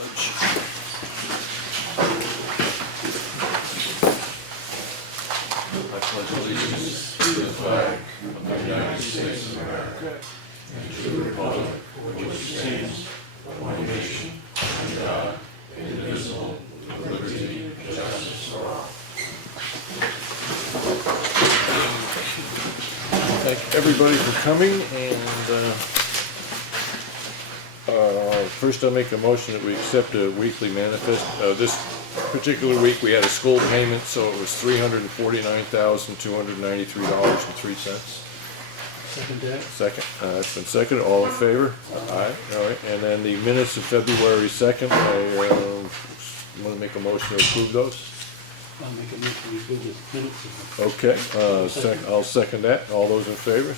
pledge. I pledge allegiance to the flag of the United States of America and to the republic which stands one nation under God, indivisible, with liberty and justice for all. Thank everybody for coming, and first I'll make a motion that we accept a weekly manifest. This particular week we had a school payment, so it was $349,293.03. Second that. Second, it's been seconded. All in favor? Aye. All right, and then the minutes of February 2nd, I want to make a motion to approve those. I'll make a motion to approve the minutes. Okay, I'll second that. All those in favor?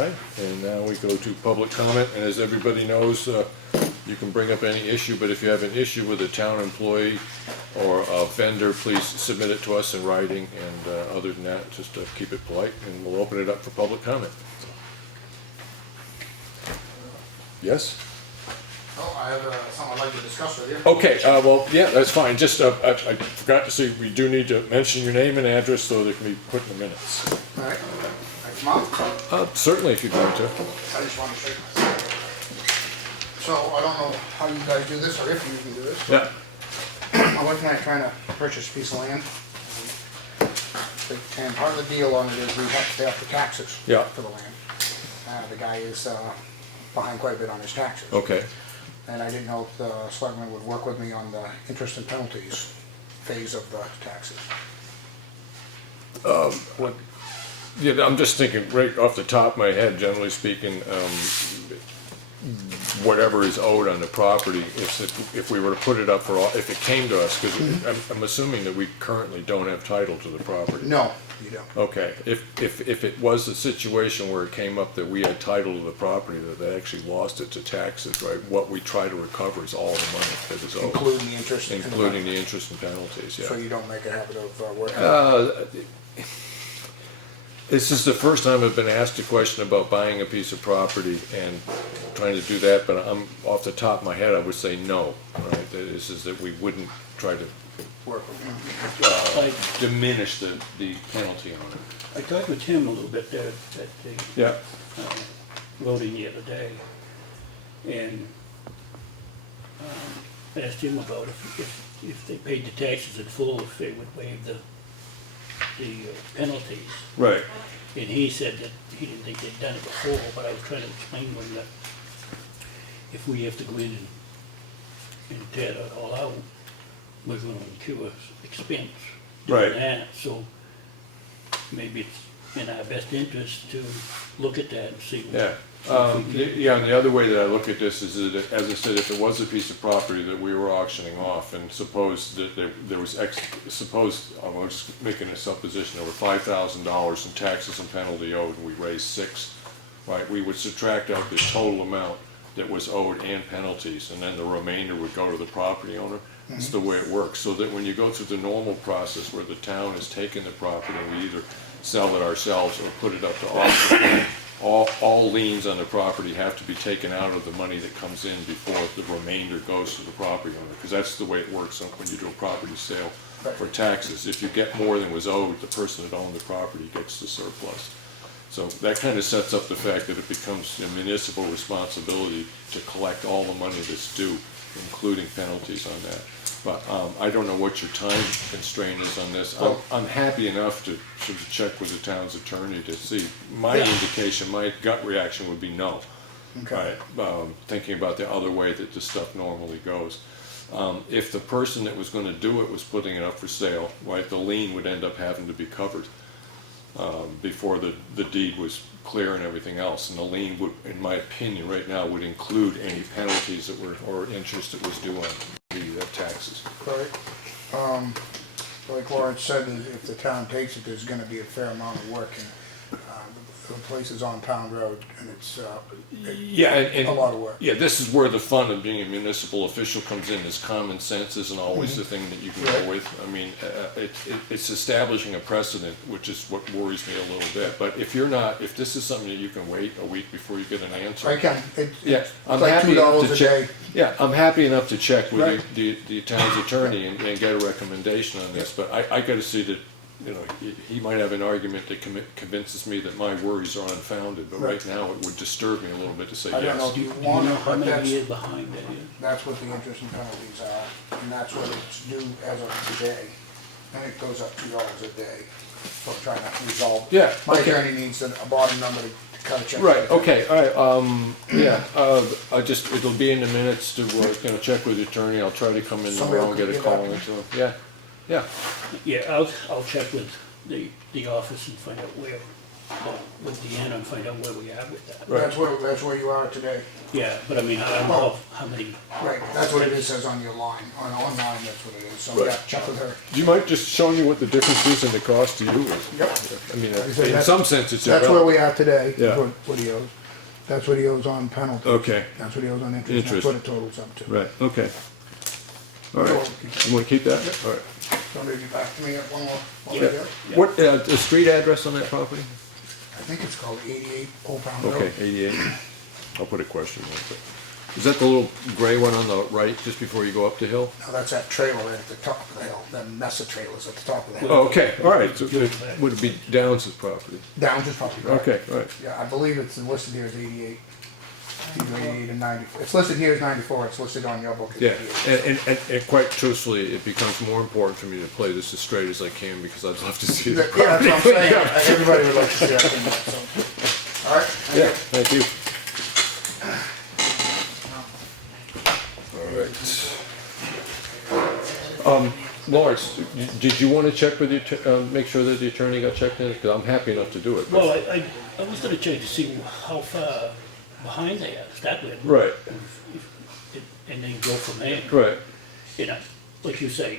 Aye. And now we go to public comment, and as everybody knows, you can bring up any issue, but if you have an issue with a town employee or a vendor, please submit it to us in writing, and other than that, just keep it polite, and we'll open it up for public comment. Yes? Oh, I have something I'd like to discuss with you. Okay, well, yeah, that's fine. Just, I forgot to say, we do need to mention your name and address so they can be put in the minutes. All right. I come up. Certainly, if you'd like to. I just want to show you. So I don't know how you guys do this, or if you can do this. Yeah. My wife and I are trying to purchase a piece of land. And part of the deal on it is we have to pay off the taxes Yeah. for the land. The guy is behind quite a bit on his taxes. Okay. And I didn't know if the selectmen would work with me on the interest and penalties phase of the taxes. Yeah, I'm just thinking right off the top of my head, generally speaking, whatever is owed on the property, if we were to put it up for all, if it came to us, because I'm assuming that we currently don't have title to the property. No, you don't. Okay, if it was a situation where it came up that we had title to the property, that they actually lost it to taxes, right? What we try to recover is all the money that is owed. Including the interest. and the Including penalty. the interest and penalties, yeah. So you don't make a habit of working? This is the first time I've been asked a question about buying a piece of property and trying to do that, but I'm, off the top of my head, I would say no, right? This is that we wouldn't try to Work with them. diminish the penalty on it. I talked with Tim a little bit there at the Yeah. voting the other day, and asked him about if they paid the taxes in full, if they would waive the penalties. Right. And he said that he didn't think they'd done it before, but I was trying to explain to him that if we have to go in and tear it all out, we're gonna incur expense Right. doing that, so maybe it's in our best interest to look at that and see. Yeah. if we can- Yeah, and the other way that I look at this is that, as I said, if it was a piece of property that we were auctioning off, and suppose that there was suppose, I'm just making a supposition, there were $5,000 in taxes and penalty owed, and we raised $6,000, right? We would subtract out the total amount that was owed and penalties, and then the remainder would go to the property owner. It's the way it works, so that when you go through the normal process where the town has taken the property and we either sell it ourselves or put it up to auction, all liens on the property have to be taken out of the money that comes in before the remainder goes to the property owner, because that's the way it works when you do a property sale for taxes. If you get more than was owed, the person that owned the property gets the surplus. So that kind of sets up the fact that it becomes a municipal responsibility to collect all the money that's due, including penalties on that. But I don't know what your time constraint is on this. I'm happy enough to check with the town's attorney to see. My indication, my gut reaction would be no. Okay. Right, thinking about the other way that this stuff normally goes. If the person that was going to do it was putting it up for sale, right, the lien would end up having to be covered before the deed was clear and everything else. And the lien would, in my opinion, right now, would include any penalties that were, or interest that was due on the taxes. Correct. Like Lawrence said, if the town takes it, there's gonna be a fair amount of work. And the place is on Pound Road, and it's, Yeah, and a lot of work. yeah, this is where the fun of being a municipal official comes in, is common sense isn't always the thing that you can Right. go with. I mean, it's establishing a precedent, which is what worries me a little bit. But if this is something that you can wait a week before you get an answer. I can, Yeah, it's I'm like happy enough $2 to a check. day. Yeah, I'm happy enough to check with Right. the town's attorney and get a recommendation on this, but I gotta see that, you know, he might have an argument that convinces me that my worries are unfounded, but right Right. now it would disturb me a little bit to say I don't know yes. if Do you you want know it, how but many that's, years behind that is? that's what the interest and penalties are, and that's what it's due as of today. And it goes up $2 a day for trying to resolve. Yeah, My okay. attorney needs a bottom number to cut a check. Right, okay, all right, yeah, it'll be in the minutes to, check with the attorney, I'll try to come in Somebody tomorrow and will get a get call back to into him, yeah, yeah. Yeah, I'll check with the office and find out where, with Deanna and find out where we are with that. Right. That's where you are today. Yeah, but I mean, I don't know how many, Right, that's what it says on your line, online, that's what it is, so Right. yeah, check with her. Do you mind just showing me what the difference is in the cost to you? Yep. I mean, Like I said, in that's- some sense, it's That's where irrelevant. we are today, Yeah. is what he owes. That's what he owes on penalty. Okay. That's what he owes on interest, that's Interest. what it totals up to. Right, okay. All right, you wanna keep that? All right. Somebody get back to me at one more. Yeah. Yeah. What, the street address on that property? I think it's called 88 Old Pound Road. Okay, 88. I'll put a question mark there. Is that the little gray one on the right, just before you go up the hill? Now, that's that trailer right at the top of the hill, that mess of trailers at the top of the hill. Oh, okay, all right, so it would be Downs' property. Downs is probably correct. Okay, all right. Yeah, I believe it's listed here as 88. Either 88 and 94. It's listed here as 94, it's listed on your book as Yeah, 88. and quite truthfully, it becomes more important for me to play this as straight as I can, because I'd love to see the Yeah, that's what I'm saying, property. everybody would like to see that thing, so. All right, thank Yeah, you. thank you. All right. Lawrence, did you want to check with the, make sure that the attorney got checked in? Because I'm happy enough to do it. but- well, I was gonna check to see how far behind they are, start with. Right, And then go from there. right. You know, like you say,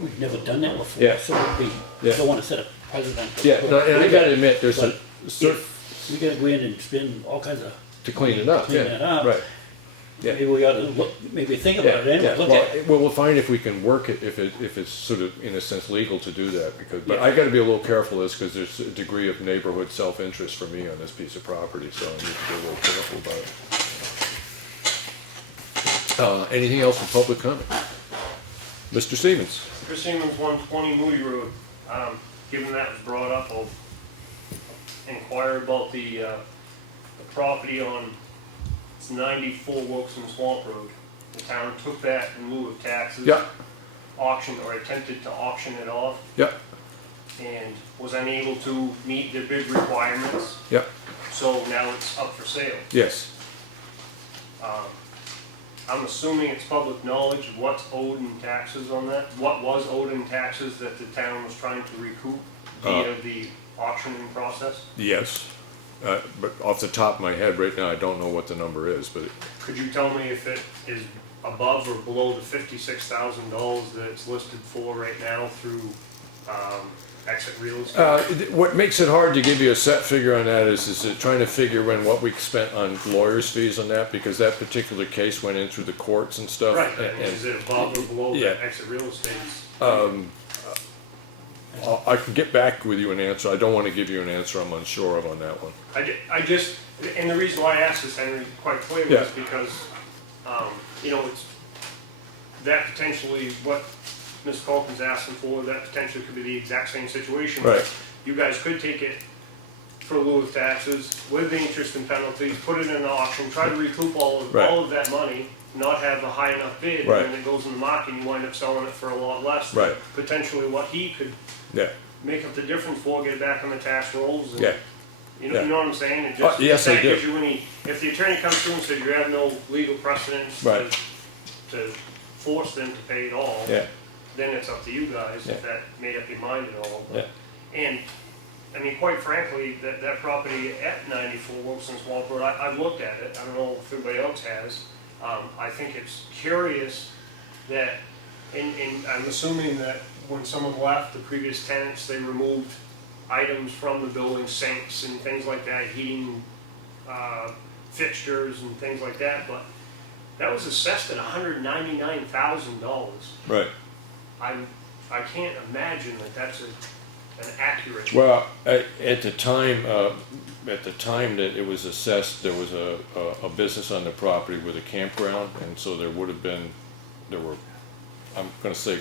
we've never done that before. Yeah. So we Yeah. don't wanna set a precedent. Yeah, no, and I gotta admit, there's a, But certain if we gotta go in and spend all kinds of, to clean it up, Clean it yeah, up. right. Yeah. maybe we ought to look, maybe think Yeah, about it anyway, yeah. look Well, at it. well, we'll find if we can work it, if it's sort of, in a sense, legal to do that, because, but Yeah. I gotta be a little careful of this, because there's a degree of neighborhood self-interest for me on this piece of property, so I need to be a little careful about it. Anything else for public comment? Mr. Stevens? Chris Siemens, 120 Moody Road. Given that was brought up, I'll inquire about the property on, it's 94 Wilson Swamp Road. The town took that in lieu of taxes. Yeah, Auctioned or attempted to auction it off yeah, and was unable to meet the bid requirements. yeah, So now it's up for sale. yes. I'm assuming it's public knowledge what's owed in taxes on that, what was owed in taxes that the town was trying to recoup via the auctioning process? Yes. But off the top of my head right now, I don't know what the number is, but Could you tell me if it is above or below the $56,000 that it's listed for right now through Exit Real Estate? what makes it hard to give you a set figure on that is trying to figure in what we spent on lawyers' fees on that, because that particular case went in through the courts and stuff. Right, and- is it above or below Yeah. the Exit Real Estate's? I can get back with you an answer. I don't want to give you an answer I'm unsure of on that one. I just, and the reason why I asked this, Henry, quite clearly Yeah. is because, it's, that potentially, what Ms. Culkin's asking for, that potentially could be the exact same situation. Right. You guys could take it for lieu of taxes, with the interest and penalties, put it in an auction, try to recoup all Right. of that money, not have a high enough bid, Right. and then it goes in the market, and you wind up selling it for a lot less. Right. Potentially what he could Yeah, make up the difference for, get it back on the tax rolls. And, yeah, you know, Yeah. you know what I'm saying? It just, yes, I that do. gives you any, if the attorney comes through and says you have no legal precedence Right. to force them to pay it all, yeah, then it's up to you guys if Yeah. that made up your mind at all. yeah. And, I mean, quite frankly, that property at 94 Wilson Swamp Road, I've looked at it, I don't know if everybody else has. I think it's curious that, and I'm assuming that when someone left, the previous tenants, they removed items from the building, sinks and things like that, heating, fixtures and things like that, but that was assessed at $199,000. Right. I can't imagine that that's an accurate. Well, at the time that it was assessed, there was a business on the property with a campground, and so there were, I'm gonna say,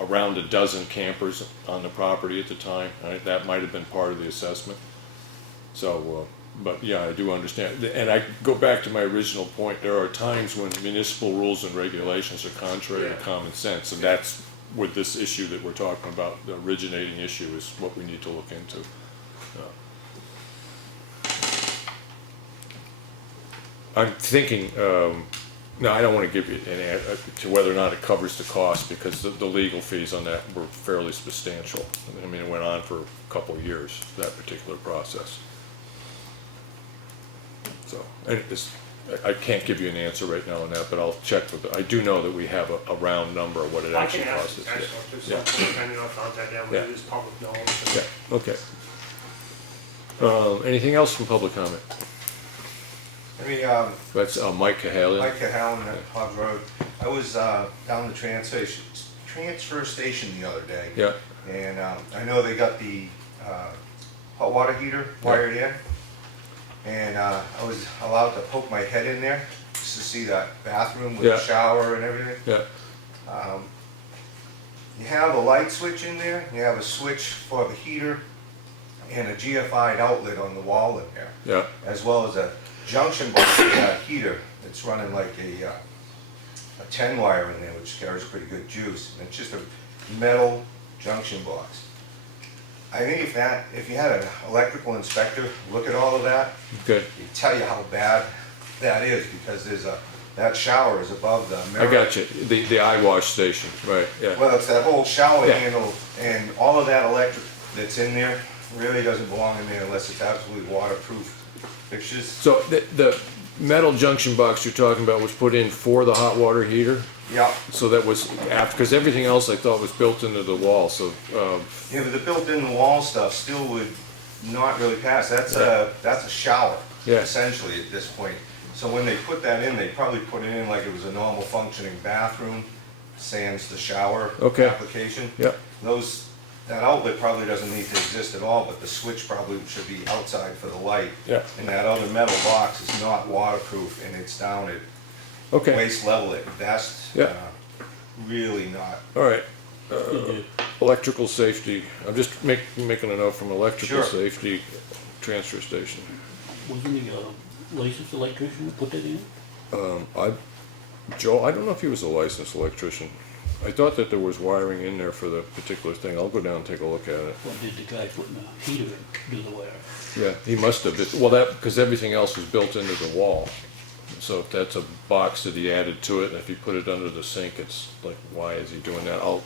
around a dozen campers on the property at the time. That might have been part of the assessment. So, but yeah, I do understand. And I go back to my original point, there are times when municipal rules and regulations are contrary to common sense, and that's with this issue that we're talking about, the originating issue is what we need to look into. I'm thinking, no, I don't want to give you an answer to whether or not it covers the cost, because the legal fees on that were fairly substantial. I mean, it went on for a couple of years, that particular process. So, and I can't give you an answer right now on that, but I'll check with I do know that we have a round number of what it I actually can ask costs us. the tax collector, so Yeah. I know I found that down, but Yeah. it is public knowledge. Yeah, okay. Anything else from public comment? Maybe, That's Mike Cahalan. Mike Cahalan at Hog Road. I was down the transfer station the other day. Yeah, And I know they got the hot water heater wired in. And I was allowed to poke my head in there just to see that bathroom with Yeah. the shower and everything. yeah, You have a light switch in there, you have a switch for the heater, and a GFI outlet on the wall in there, yeah, as well as a junction box for that heater. It's running like a 10 wire in there, which carries pretty good juice. And it's just a metal junction box. I think if you had an electrical inspector look at all of that, good. he'd tell you how bad that is, because that shower is above the mirror. I got you, the eye wash station, right, yeah. Well, it's that whole shower Yeah. handle, and all of that electric that's in there really doesn't belong in there unless it's absolutely waterproof fixtures. So the metal junction box you're talking about was put in for the hot water heater? Yeah, So that was after, because everything else I thought was built into the wall, so, yeah, but the built-in wall stuff still would not really pass. That's a shower, Yeah. essentially, at this point. So when they put that in, they probably put it in like it was a normal functioning bathroom, sans the shower Okay. application. yeah, That outlet probably doesn't need to exist at all, but the switch probably should be outside for the light. yeah, And that other metal box is not waterproof, and it's down at okay, waist level at best. Yeah. Really not. all right. Did Electrical safety, I'm just making a note from electrical Sure. safety transfer station. wasn't he a licensed electrician that put that in? Joe, I don't know if he was a licensed electrician. I thought that there was wiring in there for the particular thing. I'll go down and take a look at it. Or did the guy putting the heater in do the wire? Yeah, he must have, well, because everything else was built into the wall. So if that's a box that he added to it, and if he put it under the sink, it's like, why is he doing that? I'll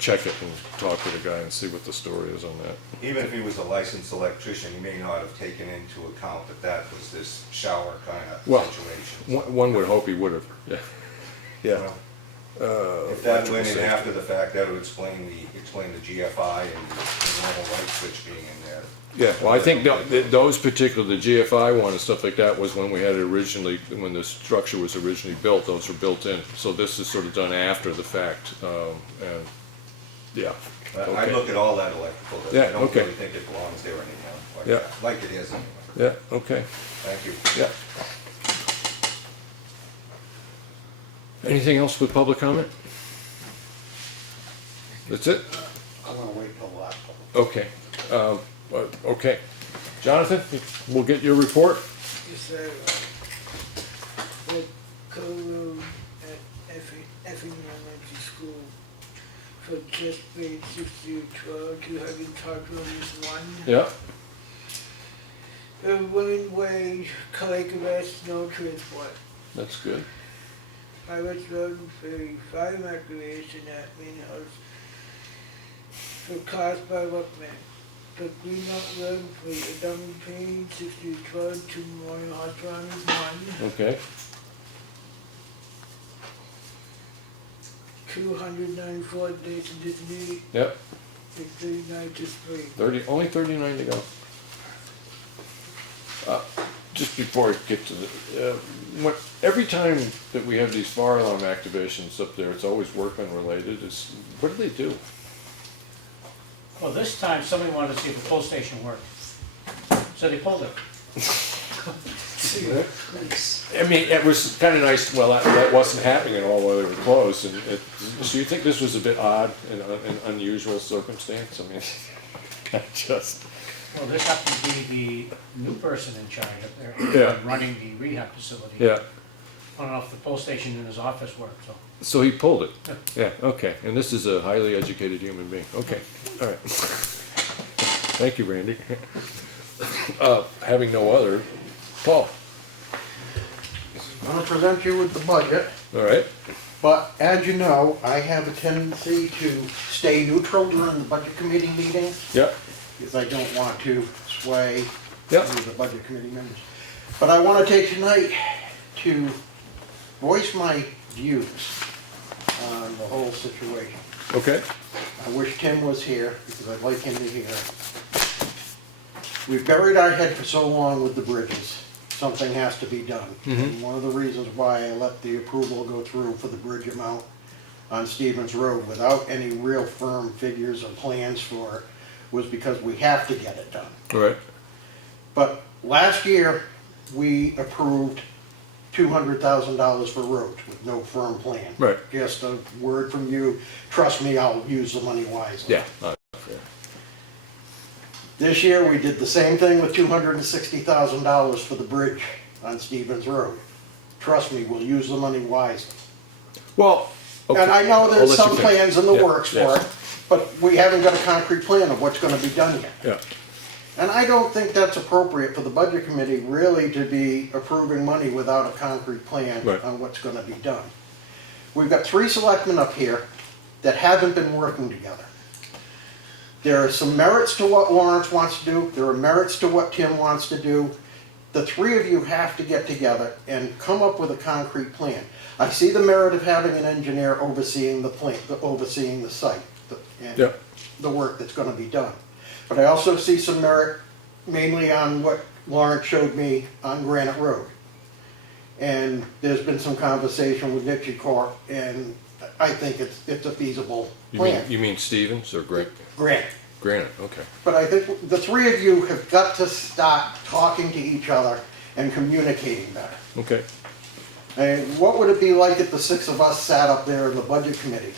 check it and talk to the guy and see what the story is on that. Even if he was a licensed electrician, he may not have taken into account that was this shower kind of Well, situation. One would hope he would have, yeah. Yeah. Well, If that went in electrical after the fact, that would explain the GFI and the normal light switch being in there. Yeah, well, I think those particular, the GFI one and stuff like that was when we had it originally, when the structure was originally built, those were built in. So this is sort of done after the fact, and, yeah. I'd Okay. look at all that electrical, but Yeah, I don't okay. really think it belongs there anymore, Yeah. like it is anyway. Yeah, okay, Thank you. yeah. Anything else with public comment? That's it? I'm gonna wait till the last one. Okay, okay. Jonathan, we'll get your report? Yes, sir. The Comeau at Effingham NH School for just grade 6 through 12, 200 Park Road is 1. Yeah, The women wage, collect arrest, no transport. that's good. Private road ferry, fire recreation at main house for cost by workmen. The Green Mountain Road for a dummy train, 6 through 12, 2 Memorial Hospital is 1. Okay, 294 days in Disney. yep, It's 39 to 3. 30, only 39 to go. Just before I get to the, every time that we have these fire alarm activations up there, it's always workman related. What do they do? Well, this time, somebody wanted to see if the pull station worked, so they pulled it. I mean, it was kind of nice, well, that wasn't happening at all while they were closed, so you think this was a bit odd and an unusual circumstance? I mean, just, Well, this happened to be the new person in charge up there, Yeah. running the rehab facility. yeah, I don't know if the pull station in his office worked, so. so he pulled it, yeah, okay, and this is a highly educated human being, okay, all right. Thank you, Randy. Having no other, Paul, I'm gonna present you with the budget, all right, but as you know, I have a tendency to stay neutral during the budget committee meetings, yep, because I don't want to sway Yep. the budget committee members. But I wanna take tonight to voice my views on the whole situation. okay, I wish Tim was here, because I'd like him to hear. We've buried our head for so long with the bridges. Something has to be done. And one of the reasons why I let the approval go through for the bridge amount on Stevens Road without any real firm figures or plans for it was because we have to get it done. all right, But last year, we approved $200,000 for roads with no firm plan. Right. Just a word from you, trust me, I'll use the money wisely. yeah, This year, we did the same thing with $260,000 for the bridge on Stevens Road. Trust me, we'll use the money wisely. well, okay. And I know I'll there's let you some finish. plans in the Yeah, works for yeah, it, but we haven't got a concrete plan of what's gonna be done yet. Yeah, And I don't think that's appropriate for the budget committee really to be approving money without a concrete plan Right. on what's gonna be done. We've got 3 selectmen up here that haven't been working together. There are some merits to what Lawrence wants to do, there are merits to what Tim wants to do. The 3 of you have to get together and come up with a concrete plan. I see the merit of having an engineer overseeing the plant, overseeing the site, and Yeah. the work that's gonna be done. But I also see some merit mainly on what Lawrence showed me on Granite Road. And there's been some conversation with Nitchie Corp, and I think it's a feasible plan. you mean Stevens or Granite. Granite, okay, But I think the 3 of you have got to start talking to each other and communicating better. okay, And what would it be like if the 6 of us sat up there in the budget committee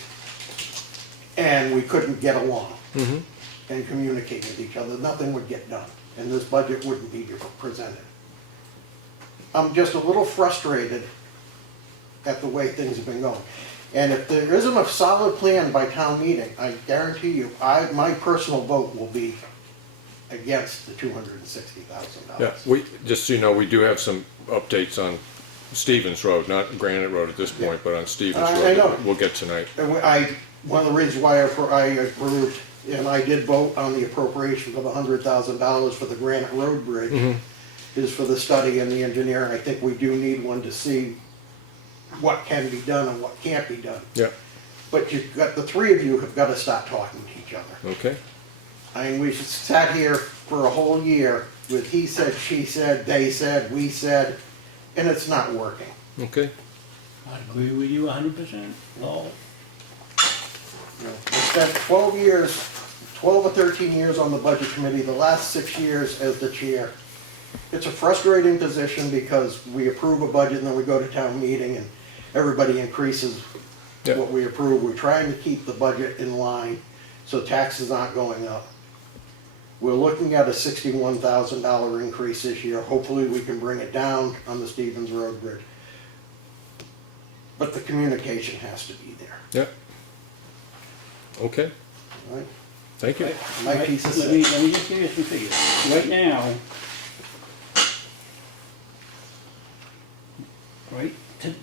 and we couldn't get along and communicate with each other? Nothing would get done, and this budget wouldn't be presented. I'm just a little frustrated at the way things have been going. And if there isn't a solid plan by town meeting, I guarantee you, my personal vote will be against the $260,000. yeah, just so you know, we do have some updates on Stevens Road, not Granite Road at this point, but on Stevens I Road, know. that we'll get tonight. And one of the reasons why I approved, and I did vote on the appropriation for the $100,000 for the Granite Road Bridge, is for the study and the engineer, and I think we do need one to see what can be done and what can't be done. Yeah, But the 3 of you have got to start talking to each other. okay, I mean, we've sat here for a whole year with he said, she said, they said, we said, and it's not working. okay, I agree with you 100%, Lowell. You know, we spent 12 years, 12 or 13 years on the budget committee, the last 6 years as the chair. It's a frustrating position because we approve a budget and then we go to town meeting and everybody increases Yeah. what we approve. We're trying to keep the budget in line so taxes aren't going up. We're looking at a $61,000 increase this year. Hopefully we can bring it down on the Stevens Road Bridge. But the communication has to be there, yeah, okay, all right? thank you. My Right, piece of let me just give you some figures.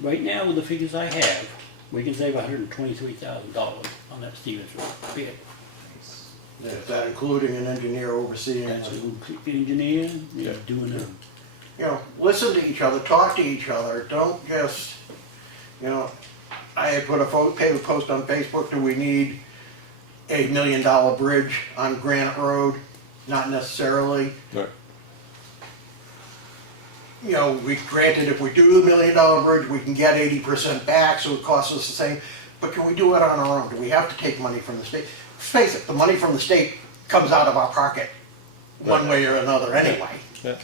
Right now, with the figures I have, we can save $123,000 on that Stevens Road bid. Is that including an engineer overseeing That's it? an engineer, Yeah. doing a, You know, listen to each other, talk to each other, don't just, you know, I had put a post on Facebook, do we need a $1 million bridge on Granite Road, not necessarily. Right. You know, granted, if we do the $1 million bridge, we can get 80% back, so it costs us the same. But can we do it on our own? Do we have to take money from the state? Face it, the money from the state comes out of our pocket one way or another anyway. Yeah.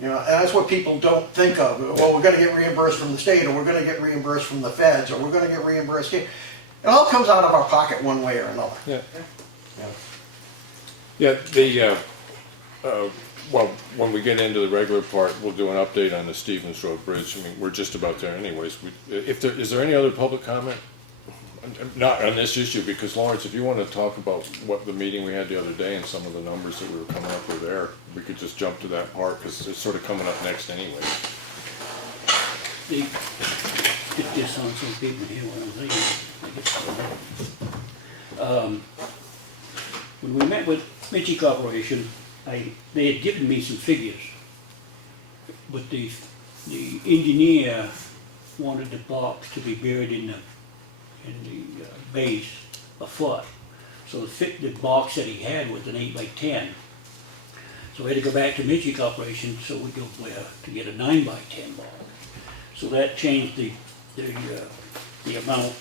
You know, and that's what people don't think of. Well, we're gonna get reimbursed from the state, or we're gonna get reimbursed from the feds, or we're gonna get reimbursed here. It all comes out of our pocket one way or another. Yeah. Yeah. Yeah, well, when we get into the regular part, we'll do an update on the Stevens Road Bridge. I mean, we're just about there anyways. Is there any other public comment? Not on this issue, because Lawrence, if you want to talk about what the meeting we had the other day and some of the numbers that we were coming up with there, we could just jump to that part, because it's sort of coming up next anyway. It just sounds so big in here when I'm thinking. When we met with Mitchie Corporation, they had given me some figures, but the engineer wanted the box to be buried in the base a foot. So the box that he had was an 8x10. So we had to go back to Mitchie Corporation, so we go where to get a 9x10 box. So that changed the amount,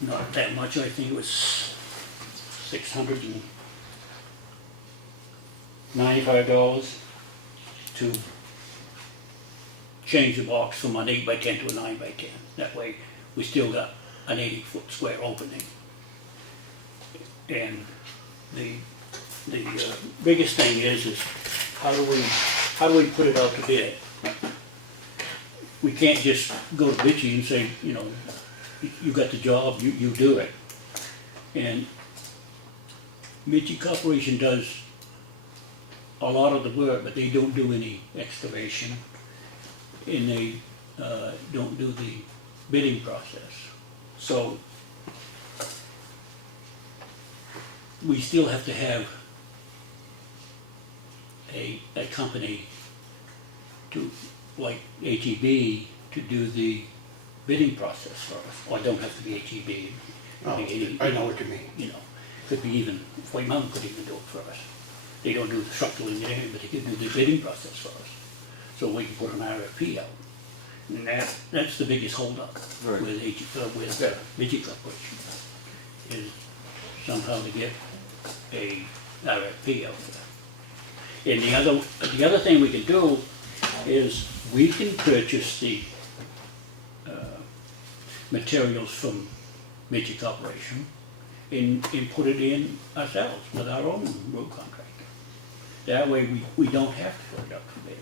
not that much, I think it was $695 to change the box from an 8x10 to a 9x10. That way we still got an 80-foot square opening. And the biggest thing is how do we put it out to bid? We can't just go to Mitchie and say, you know, you got the job, you do it. And Mitchie Corporation does a lot of the work, but they don't do any excavation, and they don't do the bidding process. So we still have to have a company to, like HEB, to do the bidding process for us. Or it don't have to be HEB. Oh, I know what you mean. You know, could be even, White Mountain could even do it for us. They don't do the structural engineering, but they can do the bidding process for us. So we can put an RFP out. And that's the biggest holdup Right. with Mitchie Corporation, is somehow to get a RFP out there. And the other thing we can do is we can purchase the materials from Mitchie Corporation and put it in ourselves with our own road contractor. That way we don't have to put it up to bid.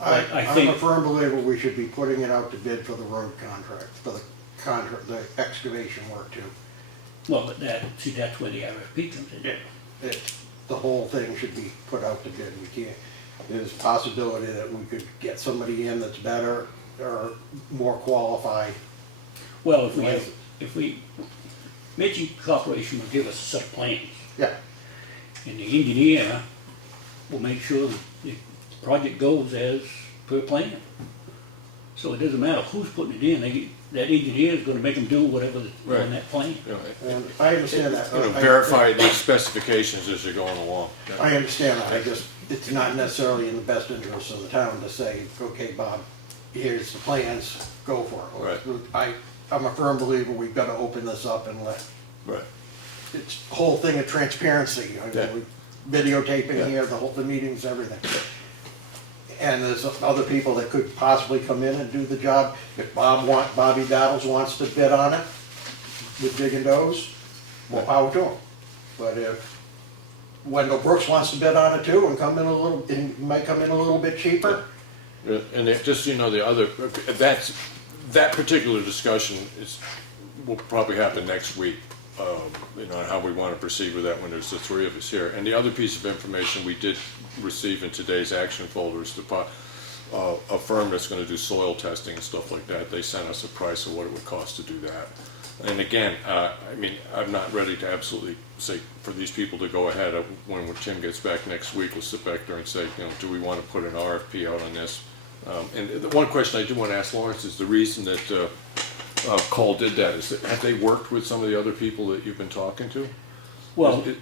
I I'm think- a firm believer we should be putting it out to bid for the road contract, the excavation work too. Well, but that's where the RFP comes in. The whole thing should be put out to bid. We can't, there's a possibility that we could get somebody in that's better or more qualified. Well, Mitchie Corporation will give us a set of plans, Yeah, and the engineer will make sure that the project goes as per plan. So it doesn't matter who's putting it in, that engineer is gonna make them do whatever's Right. on that plan. You know, and I understand that. verify the specifications as you're going along. I understand that. It's not necessarily in the best interest of the town to say, okay, Bob, here's the plans, go for it. Right. I'm a firm believer we've got to open this up and let, Right. it's a whole thing of transparency. I mean, Yeah. Videotaping Yeah. here, the meetings, everything. And there's other people that could possibly come in and do the job. If Bobby Battles wants to bid on it with Dig and Doze, more power to him. But if Wendell Brooks wants to bid on it too and might come in a little bit cheaper, And just, so you know, that particular discussion will probably happen next week, you know, how we want to proceed with that when there's the three of us here. And the other piece of information we did receive in today's action folder is a firm that's going to do soil testing and stuff like that. They sent us a price of what it would cost to do that. And again, I mean, I'm not ready to absolutely say for these people to go ahead. When Tim gets back next week, we'll sit back there and say, you know, do we want to put an RFP out on this? And the one question I do want to ask Lawrence is the reason that Cole did that, have they worked with some of the other people that you've been talking to? Well, Is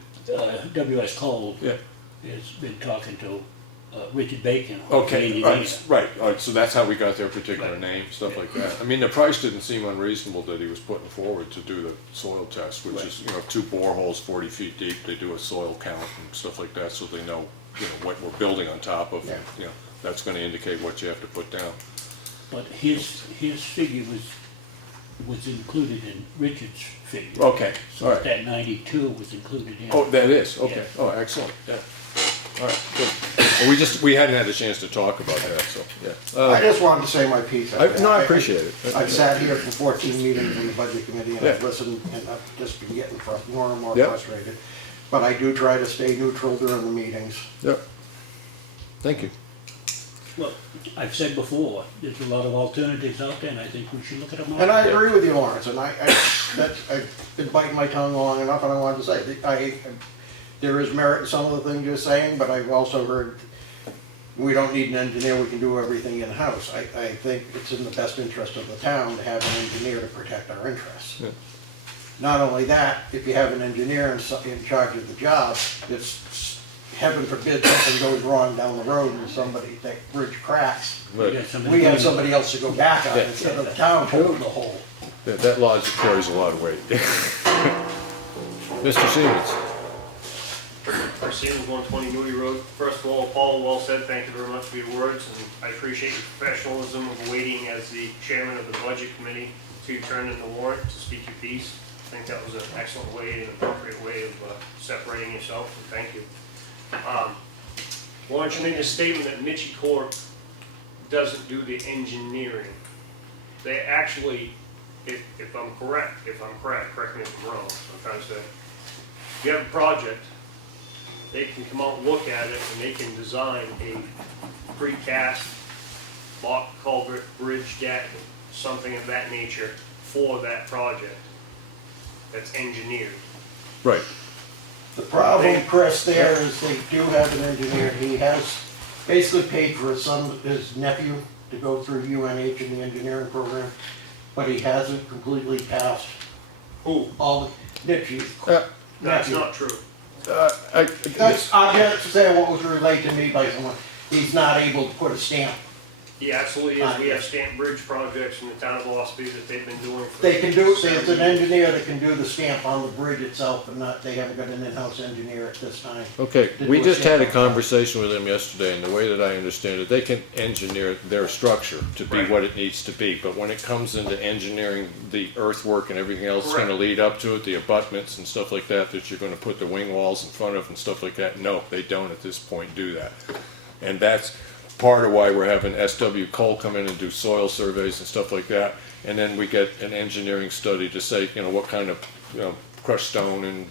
W.S. Cole Yeah. has been talking to Richard Bacon, the Okay, engineer. right, so that's how we got their particular Right. name, stuff like that. I mean, the price didn't seem unreasonable that he was putting forward to do the soil test, which Right. is, 2 boreholes 40 feet deep, they do a soil count and stuff like that, so they know, what we're building on top of, Yeah. that's gonna indicate what you have to put down. But his figure was included in Richard's figure. Okay, So all right. that 92 was included in. Oh, that is, okay, Yeah. oh, excellent, yeah. All right, good. Well, we hadn't had a chance to talk about that, so, yeah. I just wanted to say my piece. No, I appreciate it. I've sat here for 14 meetings in the budget committee and I've Yeah. listened and I've just been getting more and more Yeah. frustrated. But I do try to stay neutral during the meetings. Yep. Thank you. Well, I've said before, there's a lot of alternatives out there, and I think we should look at them all. And I agree with you, Lawrence, and I've been biting my tongue long enough and I wanted to say, there is merit in some of the things you're saying, but I've also heard we don't need an engineer, we can do everything in-house. I think it's in the best interest of the town to have an engineer to protect our interests. Yeah. Not only that, if you have an engineer in charge of the job, it's heaven forbid something goes wrong down the road and that bridge cracks. We got somebody We have doing- somebody else to go back on Yeah. instead of the town holding the hole. That logic carries a lot of weight. Mr. Siemens? Chris Stevens, 120 Moody Road. First of all, Paul, well said, thank you very much for your words, and I appreciate your professionalism of waiting as the chairman of the budget committee to turn in the warrant to speak your piece. I think that was an excellent way, an appropriate way of separating yourself, and thank you. Lawrence, you made a statement that Mitchie Corp doesn't do the engineering. They actually, if I'm correct, correct me if I'm wrong, I'm trying to say, if you have a project, they can come out and look at it and they can design a precast lock, culvert, bridge, deck, something of that nature for that project that's engineered. Right. The problem, Chris, there is they do have an engineer. He has basically paid for his nephew to go through UNH in the engineering program, but he hasn't completely passed Who? all the nephew. That's not true. I'm just saying what was relayed to me by someone. He's not able to put a stamp. He absolutely is. We have stamped bridge projects in the town of Ospey that they've been doing for. They can do, there's an engineer that can do the stamp on the bridge itself, but they haven't got an in-house engineer at this time. Okay, To we do a just had a stamp. conversation with them yesterday, and the way that I understand it, they can engineer their structure to be Right. what it needs to be, but when it comes into engineering the earthwork and everything else that's gonna Correct. lead up to it, the abutments and stuff like that you're gonna put the wing walls in front of and stuff like that, no, they don't at this point do that. And that's part of why we're having SW Cole come in and do soil surveys and stuff like that, and then we get an engineering study to say, what kind of, crushed stone and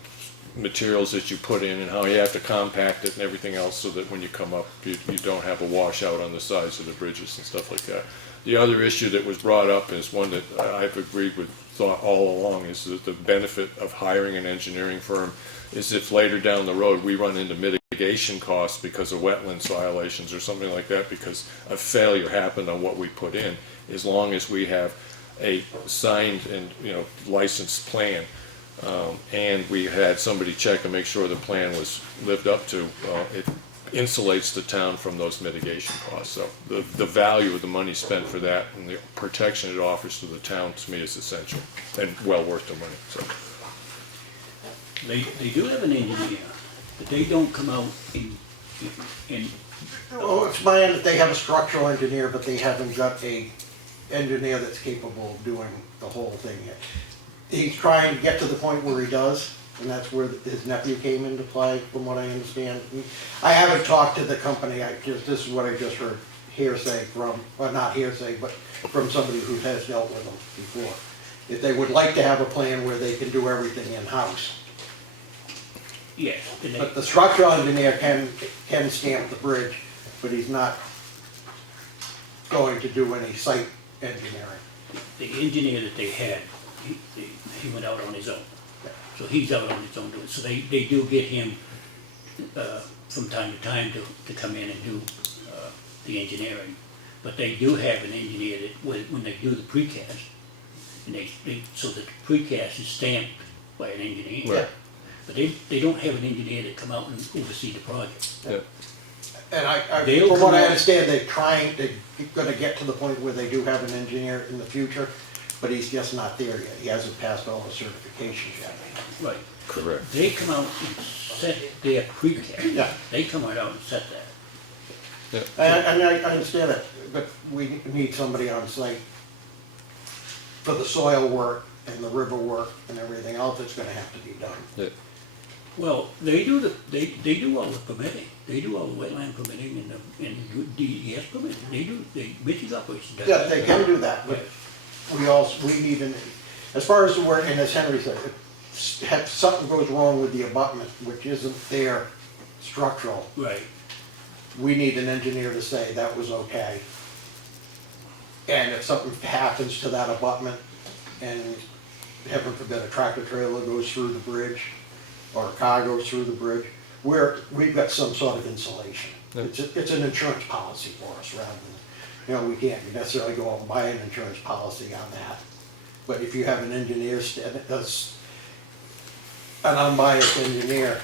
materials that you put in and how you have to compact it and everything else so that when you come up, you don't have a washout on the sides of the bridges and stuff like that. The other issue that was brought up is one that I've agreed with thought all along, is that the benefit of hiring an engineering firm is if later down the road we run into mitigation costs because of wetlands violations or something like that, because a failure happened on what we put in, as long as we have a signed and licensed plan, and we had somebody check and make sure the plan was lived up to, it insulates the town from those mitigation costs. So the value of the money spent for that and the protection it offers to the town, to me, is essential and well worth the money. So. They do have an engineer, but they don't come out in Oh, it's mine that they have a structural engineer, but they haven't got a engineer that's capable of doing the whole thing yet. He's trying to get to the point where he does, and that's where his nephew came into play, from what I understand. I haven't talked to the company, this is what I just heard hearsay from, well, not hearsay, but from somebody who has dealt with them before. If they would like to have a plan where they can do everything in-house. yes. And But the structural engineer can stamp the bridge, but he's not going to do any site engineering. the engineer that they had, he went out on his own. So he's out on his own doing, so they do get him from time to time to come in and do the engineering. But they do have an engineer that, when they do the precast, and so that the precast is stamped by an engineer. Right. But they don't have an engineer that come out and oversee the project. Yeah. And They'll from what come I out- understand, they're gonna get to the point where they do have an engineer in the future, but he's just not there yet. He hasn't passed all the certifications yet. Right. Correct. They come out and set their precast. Yeah. They come right out and set that. And I understand that, but we need somebody on site for the soil work and the river work and everything else that's gonna have to be done. Yeah. Well, they do all the permitting. They do all the wetland permitting and DES permitting. Mitch's operation does Yeah, that. they can do that, but we need as far as the work, and as Henry said, if something goes wrong with the abutment, which isn't there structural, Right. we need an engineer to say that was okay. And if something happens to that abutment, and heaven forbid a tractor trailer goes through the bridge, or a car goes through the bridge, we've got some sort of insulation. Yeah. It's an insurance policy for us, rather than, we can't necessarily go out and buy an insurance policy on that. But if you have an engineer, that's an unbiased engineer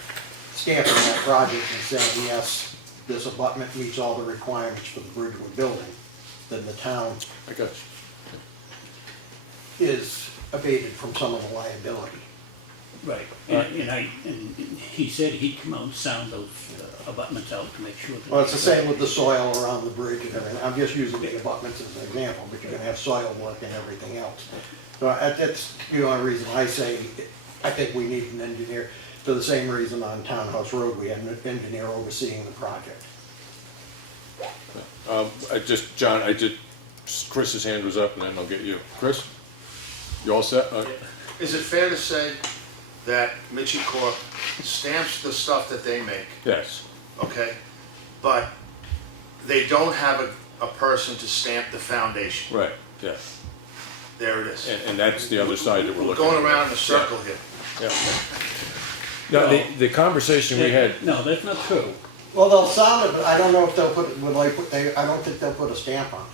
stamping that project and saying, yes, this abutment meets all the requirements for the bridge we're building, then the town I got is abated from some of the liability. Right. And he said he'd come out and sound those abutments out to make sure that. Well, it's the same with the soil around the bridge and everything. I'm just using the abutments as an example, but you're gonna have soil work and everything else. So that's the only reason I say, I think we need an engineer. For the same reason on Townhouse Road, we had an engineer overseeing the project. Chris's hand was up, and then I'll get you. Chris? You all set? Is it fair to say that Mitchie Corp stamps the stuff that they make, Yes. okay? But they don't have a person to stamp the foundation. Right, yeah. There it is. And that's the other side that we're We're looking at. going around in a circle here. Yeah. Now, the conversation we had, No, that's not true. Well, they'll sound it, but I don't know if they'll I don't think they'll put a stamp on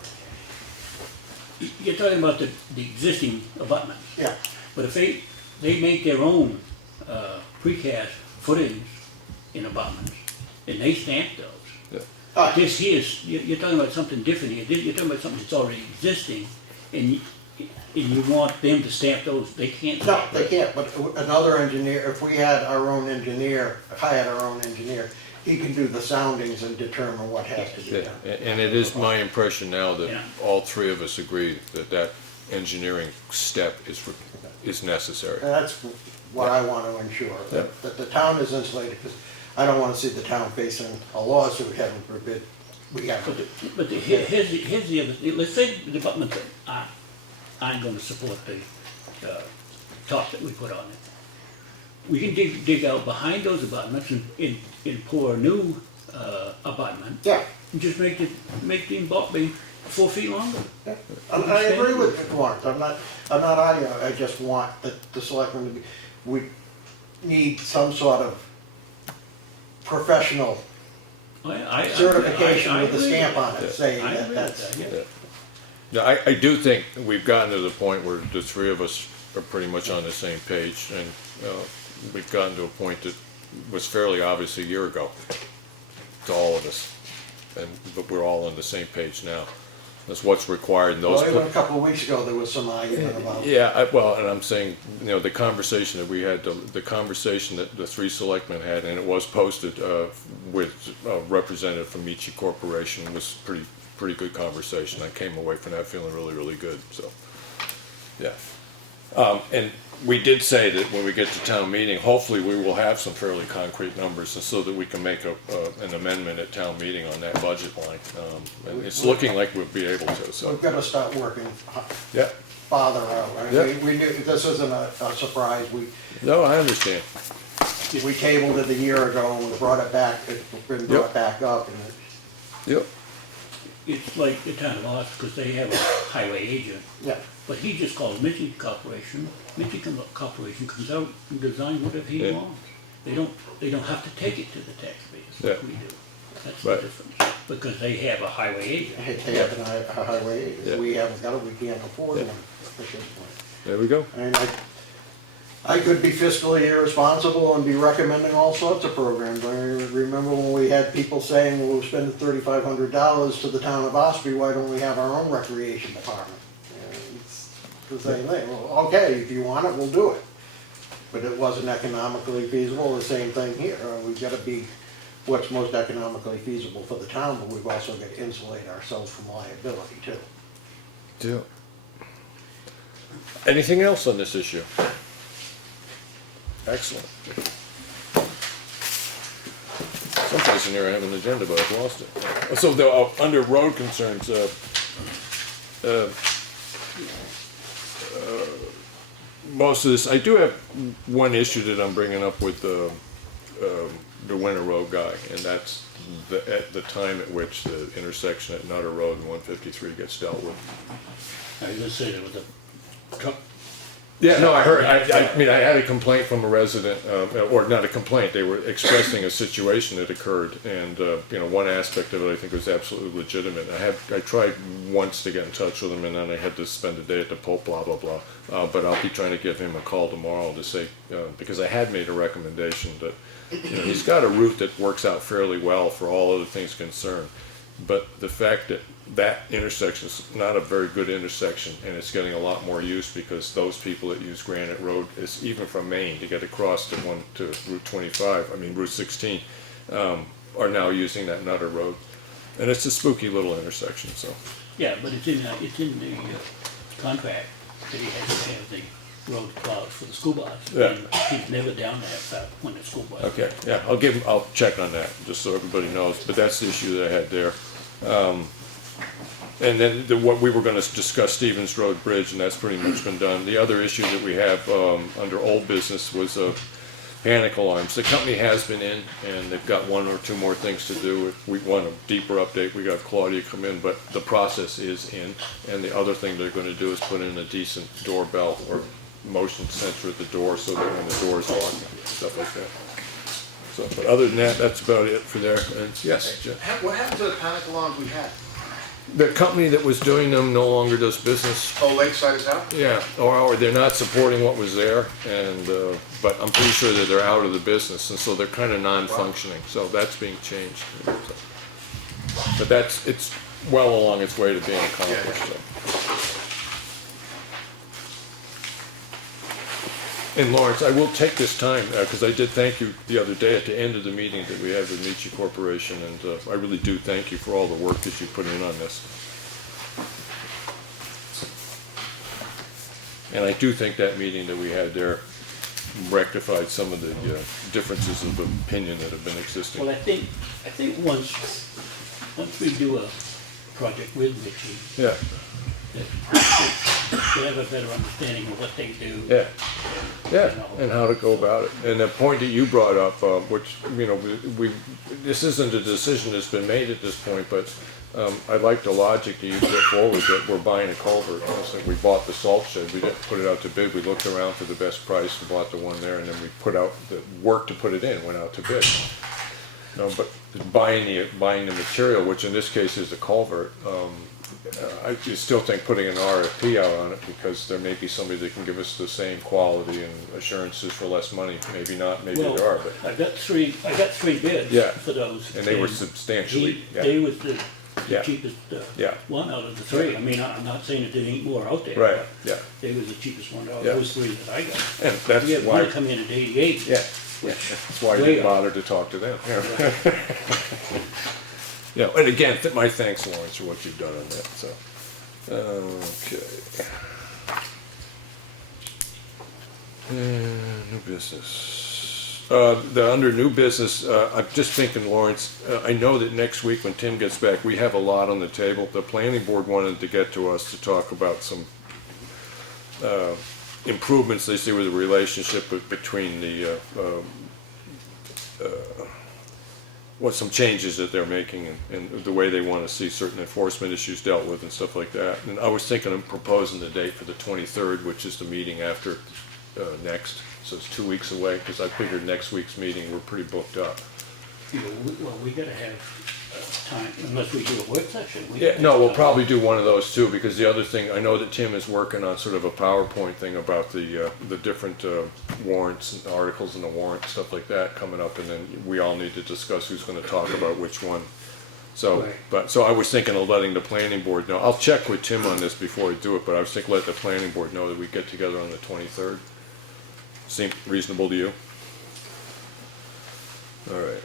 it. You're talking about the existing abutments. Yeah, But if they make their own precast footings in abutments, and they stamp those. This here is, you're talking about something different here. You're talking about something that's already existing, and you want them to stamp those, they can't no, stamp they those. can't, but another engineer, if we had our own engineer, if I had our own engineer, he can do the soundings and determine what has to be yeah, done. and it is my impression now that Yeah. all three of us agree that engineering step is necessary. And that's what I want to ensure, that the town is insulated, because I don't want to see the town facing a lawsuit, heaven forbid, we have to. But here's the other, let's say the abutments aren't gonna support the top that we put on it. We can dig out behind those abutments and pour a new abutment, Yeah, and just make the abutment 4 feet longer. yeah. I agree with Lawrence, I'm not arguing, I just want the selectmen to be, we need some sort of professional certification with a stamp on it, saying I that agree that's. with that, yeah. Yeah, I do think we've gotten to the point where the three of us are pretty much on the same page, and we've gotten to a point that was fairly obvious a year ago to all of us, but we're all on the same page now. That's what's required in those. Well, even a couple of weeks ago, there was some argument about. Yeah, well, and I'm saying, the conversation that we had, the conversation that the three selectmen had, and it was posted with a representative from Michi Corporation, was pretty good conversation. I came away from that feeling really, really good, so, yeah. And we did say that when we get to town meeting, hopefully we will have some fairly concrete numbers, and so that we can make an amendment at town meeting on that budget line. And it's looking like we'll be able to, so, We've got to start working yeah. farther out. I mean, Yep. we knew, this isn't a surprise, No, I understand. we tabled it a year ago, and we brought it back, it's been brought Yep. back up, and Yep. It's like the town of Oz, because they have a highway agent, yeah. but he just calls Mitchie Corporation. Mitchie Corporation comes out and designs whatever he Yeah. wants. They don't have to take it to the taxpayers, like Yeah. we do. That's the Right. difference, because they have a highway agent. They have a highway, Yeah. we haven't got it, we can't afford Yeah. them at this point. There we go. And I could be fiscally irresponsible and be recommending all sorts of programs. I remember when we had people saying, well, we're spending $3,500 to the town of Ospey, why don't we have our own recreation department? And it's the same thing. Well, okay, if you want it, we'll do it. But it wasn't economically feasible. The same thing here. We've got to be what's most economically feasible for the town, but we've also got to insulate ourselves from liability too. Yeah. Anything else on this issue? Excellent. Someplace in here I have an agenda, but I've lost it. So under road concerns, most of this, I do have one issue that I'm bringing up with the Winter Road guy, and that's at the time at which the intersection at Nutter Road and 153 gets dealt with. I was gonna say there was a Yeah, no, I heard, I mean, I had a complaint from a resident, or not a complaint, they were expressing a situation that occurred, and, you know, one aspect of it I think was absolutely legitimate. I tried once to get in touch with him, and then I had to spend a day at the Pope, blah, blah, blah. But I'll be trying to give him a call tomorrow to say, because I had made a recommendation that, you know, he's got a route that works out fairly well for all other things concerned. But the fact that that intersection is not a very good intersection, and it's getting a lot more use because those people that use Granite Road, is even from Maine to get across to Route 25, I mean Route 16, are now using that Nutter Road, and it's a spooky little intersection. So yeah, but it's in the contract that he has to have the road plowed for the school bus. Yeah. And he's never down there when the school bus. okay, yeah, I'll check on that just so everybody knows. But that's the issue that I had there. And then what we were going to discuss Stevens Road Bridge, and that's pretty much been done. The other issue that we have under old business was panic alarms. The company has been in, and they've got one or two more things to do. If we want a deeper update, we got Claudia come in, but the process is in. And the other thing they're going to do is put in a decent doorbell or motion sensor at the door so that when the door is locked, stuff like that. So, but other than that, that's about it for there. And yes, Jeff. What happened to the panic alarms we had? The company that was doing them no longer does business. Oh, Lakeside is out? Yeah, or they're not supporting what was there, and but I'm pretty sure that they're out of the business, and so they're kind of non-functioning. So that's being changed. So. But it's well along its way to being accomplished. So. And Lawrence, I will take this time, because I did thank you the other day at the end of the meeting that we had with Michi Corporation, and I really do thank you for all the work that you put in on this. And I do think that meeting that we had there rectified some of the differences of opinion that have been existing. Well, I think once we do a project with Michi, Yeah, they have a better understanding of what they do. yeah, yeah, and how to go about it. And the point that you brought up, which, you know, this isn't a decision that's been made at this point, but I like the logic that you put forward that we're buying a culvert. It's like we bought the salt shed, we didn't put it out to bid, we looked around for the best price and bought the one there, and then we put out the work to put it in, went out to bid. No, but buying the material, which in this case is a culvert, I still think putting an RFP out on it, because there may be somebody that can give us the same quality and assurances for less money. Maybe not, maybe Well, there are, but, I got three bids Yeah. for those. and they were substantially, yeah. They was the Yeah. cheapest Yeah. one out of the three. I mean, I'm not saying that there ain't more out there. Right, but yeah. They was the cheapest one out of Yeah. those three that I got. And that's We had why, one come in at 88. yeah, that's why I Way didn't up. bother to talk to them. Yeah. Yeah, and again, my thanks, Lawrence, for what you've done on that, so. Okay. New business. Under new business, I'm just thinking, Lawrence, I know that next week when Tim gets back, we have a lot on the table. The planning board wanted to get to us to talk about some improvements they see with the relationship between the some changes that they're making and the way they want to see certain enforcement issues dealt with and stuff like that. And I was thinking of proposing the date for the 23rd, which is the meeting after next. So it's 2 weeks away, because I figured next week's meeting we're pretty booked up. You know, we gotta have time, unless we do a work session. We Yeah, can no, take we'll time. probably do one of those too, because the other thing, I know that Tim is working on sort of a PowerPoint thing about the different warrants and articles in the warrant, stuff like that coming up, and then we all need to discuss who's gonna talk about which one. So, Right. so I was thinking of letting the planning board know, I'll check with Tim on this before I do it, but I was thinking let the planning board know that we get together on the 23rd. Seem reasonable to you? All right.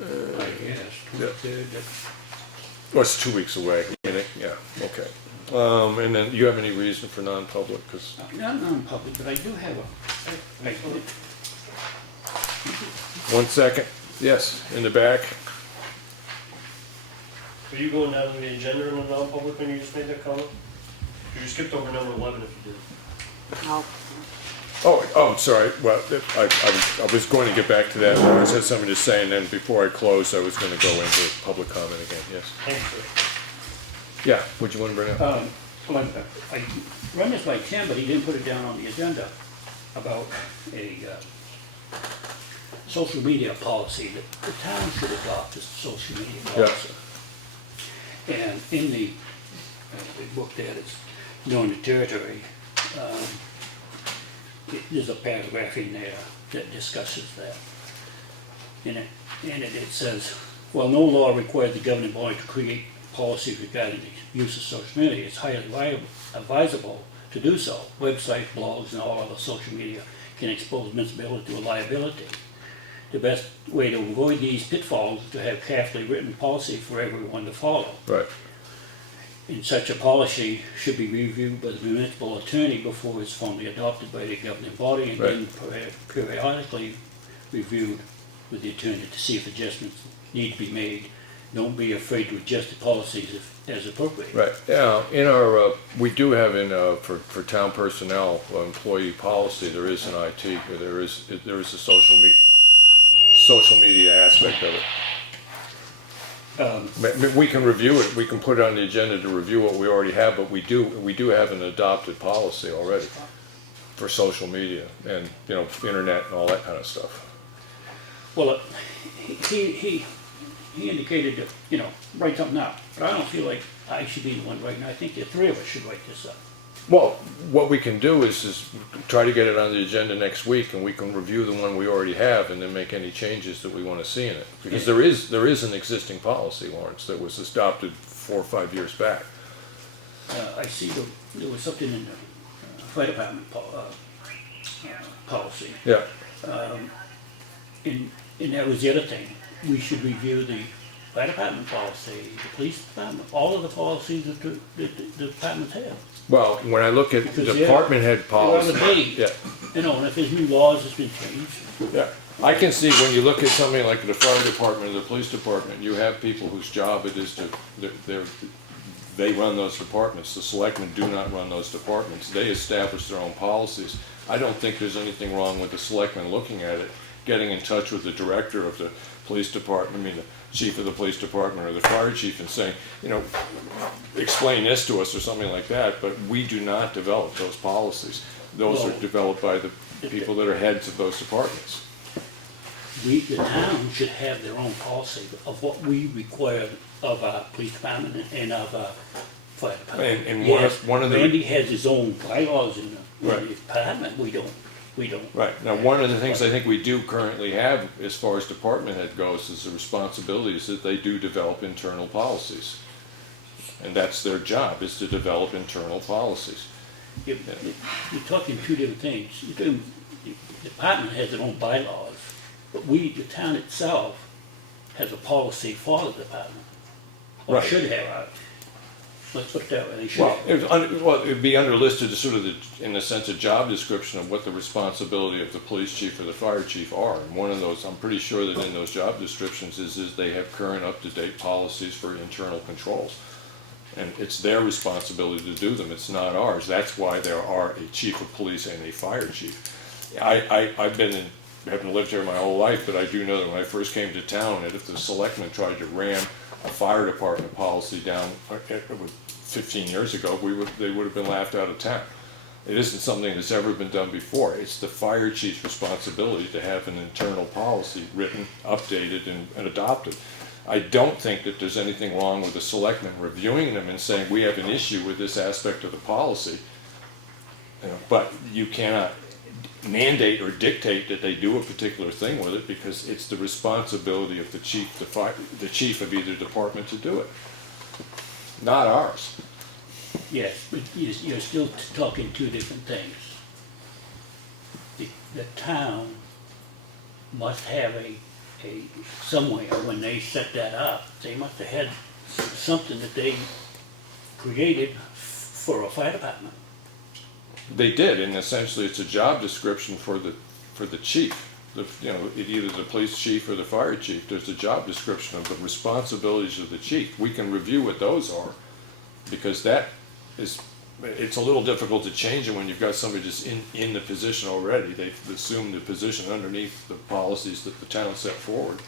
I guess, Yeah. 23rd, Well, it's 2 weeks away, yeah, okay. And then, you have any reason for non-public, because, not non-public, but I do have I- 1 second, yes, in the back. Are you going down to the agenda in the non-public when you just made that comment? You skipped over number 11 if you did. Oh, I'm sorry, well, I was going to get back to that, I had something to say, and then before I close, I was gonna go into public comment again, yes. Thanks, sir. Yeah, what'd you wanna bring up? well, I run this by Tim, but he didn't put it down on the agenda about a social media policy that the town should adopt, a social media policy. And in the book that is known to territory, there's a paragraph in there that discusses that. In it says, while no law requires the governing body to create policies regarding the use of social media, it's highly advisable to do so. Websites, blogs, and all other social media can expose municipality to a liability. The best way to avoid these pitfalls is to have carefully written policy for everyone to follow. Right, And such a policy should be reviewed by the municipal attorney before it's formally adopted by the governing body, and then periodically reviewed with the attorney to see if adjustments need to be made. Don't be afraid to adjust the policies as appropriate. right, yeah, in our, we do have for town personnel, employee policy, there is an IT, there is a social media aspect of it. We can review it, we can put it on the agenda to review what we already have, but we do have an adopted policy already for social media and, internet and all that kind of stuff. Well, he indicated that, write something up, but I don't feel like I should be the one writing. I think the three of us should write this up. Well, what we can do is try to get it on the agenda next week, and we can review the one we already have and then make any changes that we want to see in it. Because there is an existing policy, Lawrence, that was adopted 4 or 5 years back. I see there was something in the fire department policy. Yeah, And that was the other thing. We should review the fire department policy, the police department, all of the policies that the departments have. well, when I look at Because they're- department head They're out policy. of date. Yeah, And if there's new laws that's been changed, yeah. I can see when you look at something like the fire department or the police department, you have people whose job it is to, they run those departments. The selectmen do not run those departments. They establish their own policies. I don't think there's anything wrong with the selectmen looking at it, getting in touch with the director of the police department, the chief of the police department or the fire chief, and saying, explain this to us or something like that, but we do not develop those policies. Those are Well, developed by the people that are heads of those departments. the town should have their own policy of what we require of our police department and of our fire department. And Yes, one of the. Randy has his own bylaws in the Right. department, we don't. Right, now, one of the things I think we do currently have, as far as department head goes, is the responsibilities that they do develop internal policies. And that's their job, is to develop internal policies. You're talking two different things. The department has their own bylaws, but the town itself, has a policy for the department. Or Right. should have. Let's put it that way, they should. Well, it'd be underlisted as sort of in a sense, a job description of what the responsibility of the police chief or the fire chief are. And one of those, I'm pretty sure that in those job descriptions is they have current up-to-date policies for internal controls. And it's their responsibility to do them, it's not ours. That's why there are a chief of police and a fire chief. Haven't lived here my whole life, but I do know that when I first came to town, that if the selectmen tried to ram a fire department policy down 15 years ago, they would have been laughed out of town. It isn't something that's ever been done before. It's the fire chief's responsibility to have an internal policy written, updated, and adopted. I don't think that there's anything wrong with the selectmen reviewing them and saying, we have an issue with this aspect of the policy. You know, but you cannot mandate or dictate that they do a particular thing with it, because it's the responsibility of the chief, the chief of either department to do it, not ours. Yes, but you're still talking two different things. The town must have somewhere, when they set that up, they must have had something that they created for a fire department. They did, and essentially it's a job description for the chief. Either the police chief or the fire chief. There's a job description of the responsibilities of the chief. We can review what those are, because it's a little difficult to change them when you've got somebody just in the position already. They've assumed the position underneath the policies that the town set forward.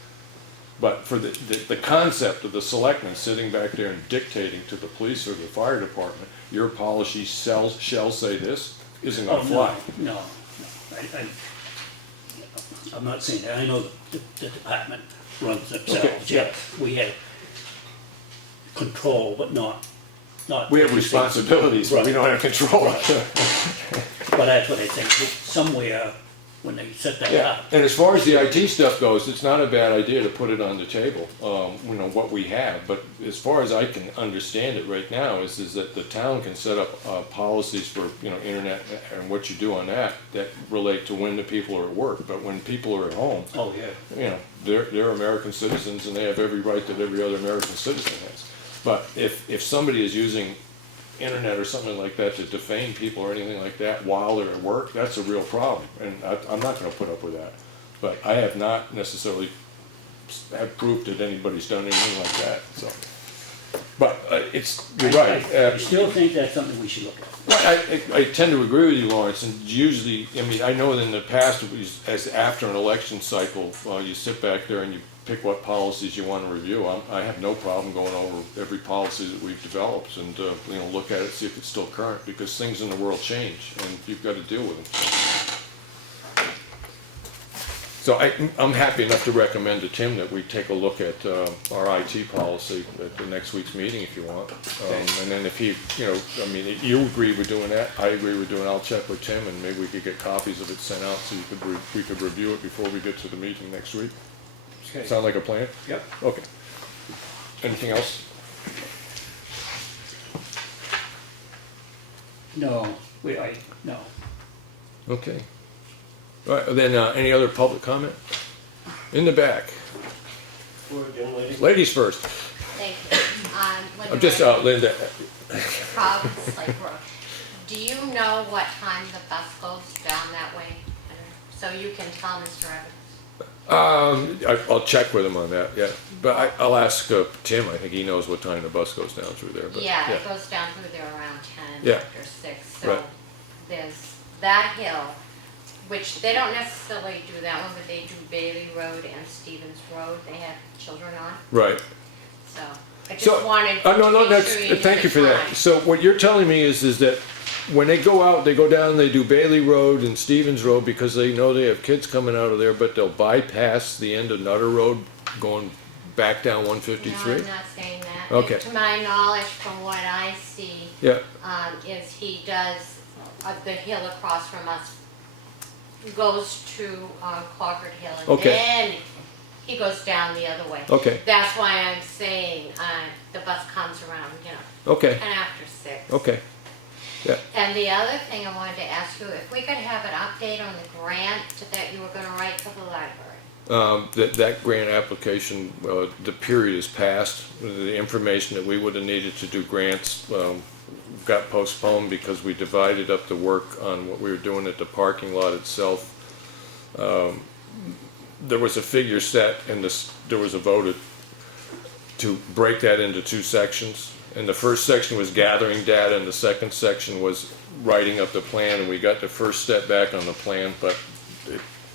But for the concept of the selectmen sitting back there and dictating to the police or the fire department, your policy shall say this, isn't gonna fly. No. I'm not saying that. I know the department runs themselves. Okay, yeah. Yes, we have control, but not. We have responsibilities, but we don't have control. But that's what I think, that somewhere, when they set that Yeah, up. and as far as the IT stuff goes, it's not a bad idea to put it on the table, what we have. But as far as I can understand it right now, is that the town can set up policies for, internet and what you do on that relate to when the people are at work. But when people are at home, Oh, yeah. they're American citizens, and they have every right that every other American citizen has. But if somebody is using internet or something like that to defame people or anything like that while they're at work, that's a real problem, and I'm not going to put up with that. But I have not necessarily have proof that anybody's done anything like that. So, but you're right. I still think that's something we should look at. Well, I tend to agree with you, Lawrence, and usually, I know that in the past, as after an election cycle, you sit back there and you pick what policies you want to review. I have no problem going over every policy that we've developed and look at it, see if it's still current, because things in the world change and you've got to deal with them. So I'm happy enough to recommend to Tim that we take a look at our IT policy at the next week's meeting if you want. And then if he, you agree with doing that, I agree with doing it, I'll check with Tim, and maybe we could get copies of it sent out so we could review it before we get to the meeting next week. Okay. Sound like a plan? Yep. Okay. Anything else? No, no. Okay. All right, then any other public comment? In the back. Ladies first. Thank you. I'm just, Linda. Province Lake Road. Do you know what time the bus goes down that way? So you can tell Mr. Evans. I'll check with him on that, yeah. But I'll ask Tim, I think he knows what time the bus goes down through there. But, Yeah, it goes down through there around 10 Yeah. after 6. So Right. there's that hill, which they don't necessarily do that one, but they do Bailey Road and Stevens Road. They have children on. Right. So I just So, wanted no, to make that's, sure you knew thank you the for that. time. So what you're telling me is that when they go out, they go down, they do Bailey Road and Stevens Road because they know they have kids coming out of there, but they'll bypass the end of Nutter Road going back down 153? No, I'm not saying that. Okay. To my knowledge, from what I see, Yeah, is he does, the hill across from us goes to Crawford Hill, and Okay. then he goes down the other way. okay, That's why I'm saying the bus comes around, okay, 10 after 6. okay. And the other thing I wanted to ask you, if we could have an update on the grant that you were going to write for the library. That grant application, the period is passed. The information that we would have needed to do grants got postponed because we divided up the work on what we were doing at the parking lot itself. There was a figure set and there was a vote to break that into 2 sections. And the first section was gathering data and the second section was writing up the plan, and we got the first step back on the plan, but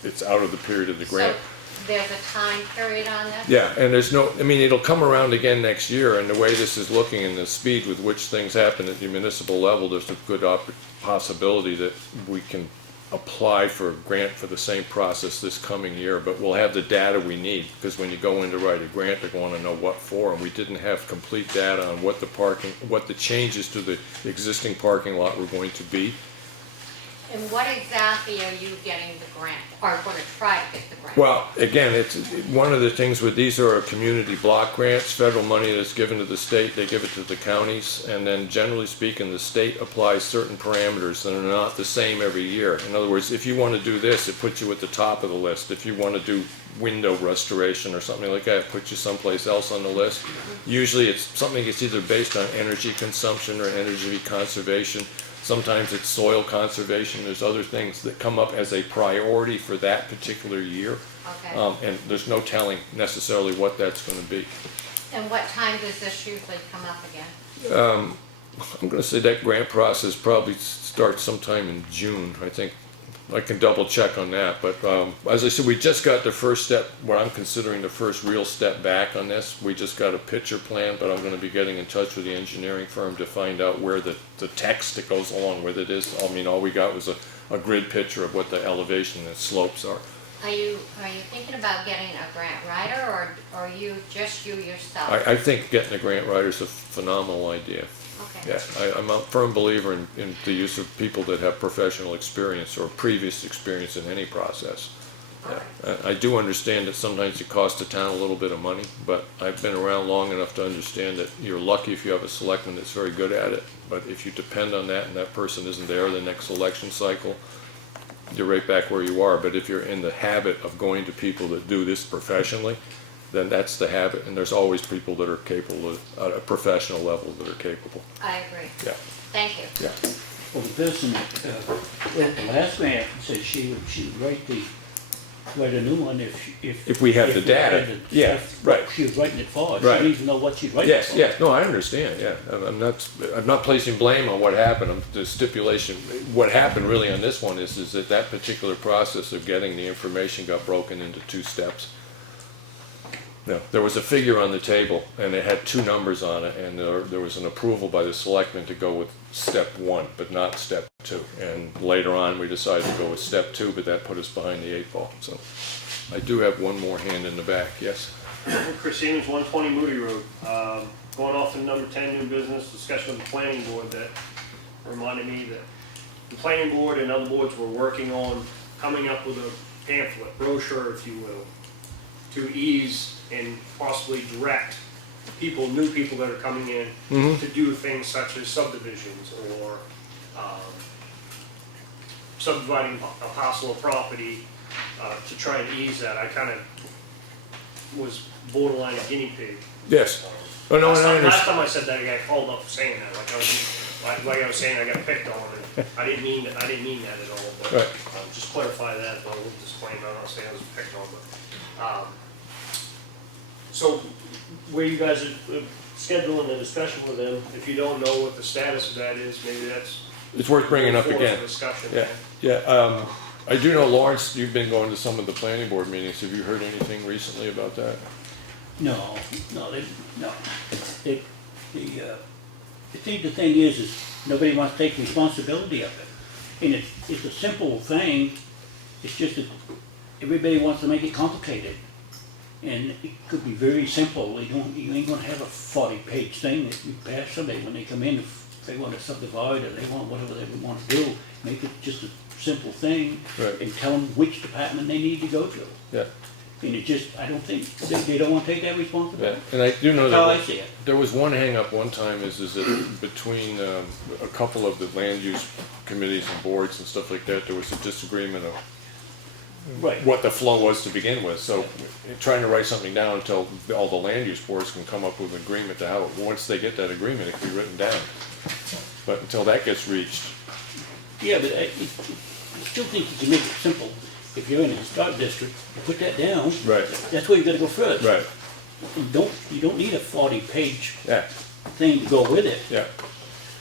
it's out of the period of the grant. So there's a time period on this? Yeah, and there's no, it'll come around again next year, and the way this is looking and the speed with which things happen at the municipal level, there's a good possibility that we can apply for a grant for the same process this coming year, but we'll have the data we need, because when you go in to write a grant, they're going to know what for, and we didn't have complete data on what the changes to the existing parking lot were going to be. And what exactly are you getting the grant, or going to try to get the grant? Well, again, it's one of the things with these are community block grants, federal money that's given to the state, they give it to the counties, and then generally speaking, the state applies certain parameters that are not the same every year. In other words, if you want to do this, it puts you at the top of the list. If you want to do window restoration or something like that, it puts you someplace else on the list. Usually it's something that's either based on energy consumption or energy conservation. Sometimes it's soil conservation. There's other things that come up as a priority for that particular year. Okay. And there's no telling necessarily what that's going to be. And what time does this usually come up again? I'm going to say that grant process probably starts sometime in June, I think. I can double check on that, but as I said, we just got the first step, what I'm considering the first real step back on this. We just got a picture plan, but I'm going to be getting in touch with the engineering firm to find out where the text that goes along with it is. I mean, all we got was a grid picture of what the elevation and slopes are. Are you thinking about getting a grant writer, or are you just you yourself? I think getting a grant writer is a phenomenal idea. Okay. Yeah, I'm a firm believer in the use of people that have professional experience or previous experience in any process. Yeah. I do understand that sometimes it costs the town a little bit of money, but I've been around long enough to understand that you're lucky if you have a selectman that's very good at it. But if you depend on that and that person isn't there the next election cycle, you're right back where you are. But if you're in the habit of going to people that do this professionally, then that's the habit, and there's always people that are capable at a professional level that are capable. I agree. Yeah. Thank you. Yeah. Well, the person that, the last grant said she would write a new one if we had the data. had the Yeah, stuff right. She was writing it for. She Right. didn't even know what she's writing Yes, for. yeah, no, I understand, yeah. I'm not placing blame on what happened. The stipulation, what happened really on this one is that particular process of getting the information got broken into two steps. No, there was a figure on the table, and it had two numbers on it, and there was an approval by the selectmen to go with step one, but not step two. And later on, we decided to go with step two, but that put us behind the eight ball. So I do have one more hand in the back, yes? Chris Stevens, 120 Moody Road. Going off to number 10, new business, discussion with the planning board that reminded me that the planning board and other boards were working on coming up with a pamphlet, brochure, if you will, to ease and possibly direct people, new people that are coming in, to do things such as subdivisions or subdividing a parcel of property to try and ease that. I kind of was borderline a guinea pig. Yes. Oh, no, Last I time understand. I said that, I got called up for saying that, like I was saying I got picked on, and I didn't mean that at all, but Right. just clarify that, but we'll disclaimer, I'm not saying I was picked on, but, so, where you guys are scheduling a discussion with them, if you don't know what the status of that is, maybe that's. It's worth bringing up for again. discussion. Yeah, yeah. I do know, Lawrence, you've been going to some of the planning board meetings. Have you heard anything recently about that? No. The thing is nobody wants to take responsibility of it. And it's a simple thing, it's just that everybody wants to make it complicated. And it could be very simple, you ain't gonna have a 40-page thing that you pass somebody when they come in, if they want to subdivide or they want whatever they want to do, make it just a simple thing. Right. And tell them which department they need to go to. Yeah. And it just, I don't think, they don't want to take that Yeah, responsibility. and I do know That's how I that see it. there was one hang up one time is that between a couple of the land use committees and boards and stuff like that, there was a disagreement of Right. what the flow was to begin with. So trying to write something down until all the land use boards can come up with an agreement to how, once they get that agreement, it can be written down. But until that gets reached, Yeah, but I still think you can make it simple. If you're in a historic district, you put that down. Right. That's where you gotta go first. right, You don't need a 40-page yeah. thing to go with it. Yeah.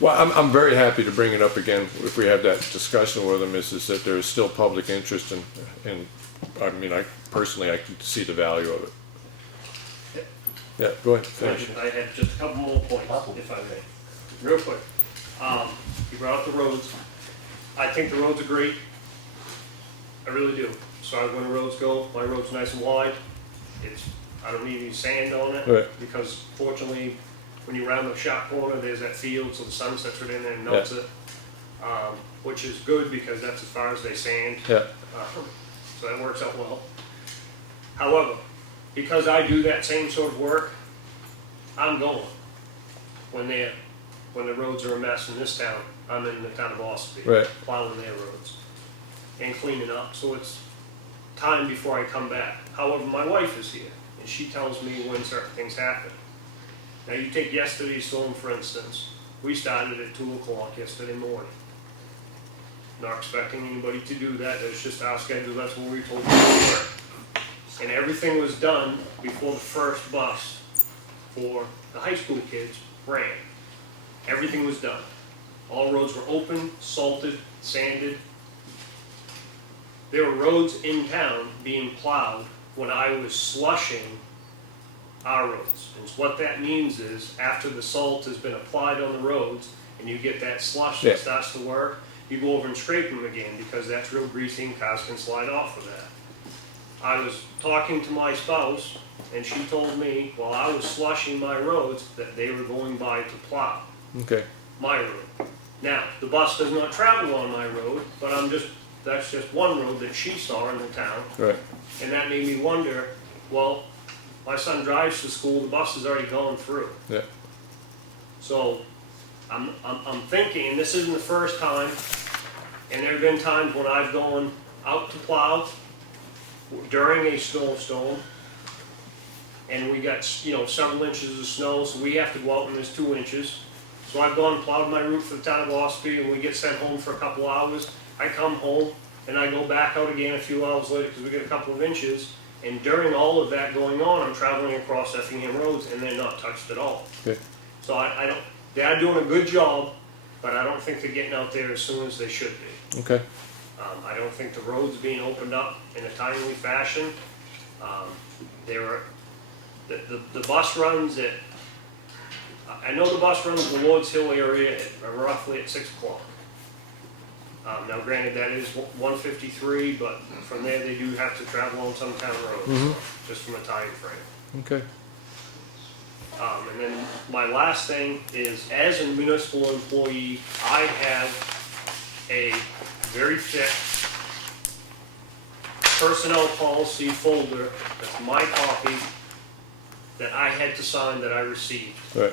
Well, I'm very happy to bring it up again if we have that discussion with them, is that there is still public interest and I mean, I personally can see the value of it. Yeah, go ahead, finish. I had just a couple more points, if I may, real quick. You brought up the roads. I think the roads are great. I really do. As far as when the roads go, my road's nice and wide. I don't need any sand on it. Right. Because fortunately, when you round the shop corner, there's that field, so the sun sets right in there and melts it. Which is good because that's as far as they sand. Yeah, So that works out well. However, because I do that same sort of work, I'm going. When the roads are a mess in this town, I'm in the town of Ospey. Right. Plowing their roads and cleaning up, so it's time before I come back. However, my wife is here, and she tells me when certain things happen. Now, you take yesterday's storm, for instance. We started at 2 o'clock yesterday morning. Not expecting anybody to do that, that's just our schedule, that's what we were told to work. And everything was done before the first bus for the high school kids ran. Everything was done. All roads were open, salted, sanded. There were roads in town being plowed when I was slushing our roads. And what that means is, after the salt has been applied on the roads, and you get that slush Yeah. that starts to work, you go over and scrape them again, because that's real greasy and cars can slide off of that. I was talking to my spouse, and she told me, while I was slushing my roads, that they were going by to plow okay, my road. Now, the bus does not travel on my road, but that's just one road that she saw in the town. right, And that made me wonder, well, my son drives to school, the bus has already gone through. yeah, So I'm thinking, and this isn't the first time, and there have been times when I've gone out to plow during a snowstorm, and we got, several inches of snow, so we have to go out when there's 2 inches. So I've gone and plowed my route for the town of Ospey, and we get sent home for a couple hours. I come home, and I go back out again a few hours later because we get a couple of inches. And during all of that going on, I'm traveling across Effingham roads, and they're not touched at all. okay, So I don't, they are doing a good job, but I don't think they're getting out there as soon as they should be. okay, I don't think the roads being opened up in a timely fashion. The bus runs at, I know the bus runs the Lord's Hill area roughly at 6 o'clock. Now granted, that is 153, but from there they do have to travel on some town roads, just from a time frame. okay, And then my last thing is, as a municipal employee, I have a very thick personnel policy folder, that's my copy, that I had to sign that I received right,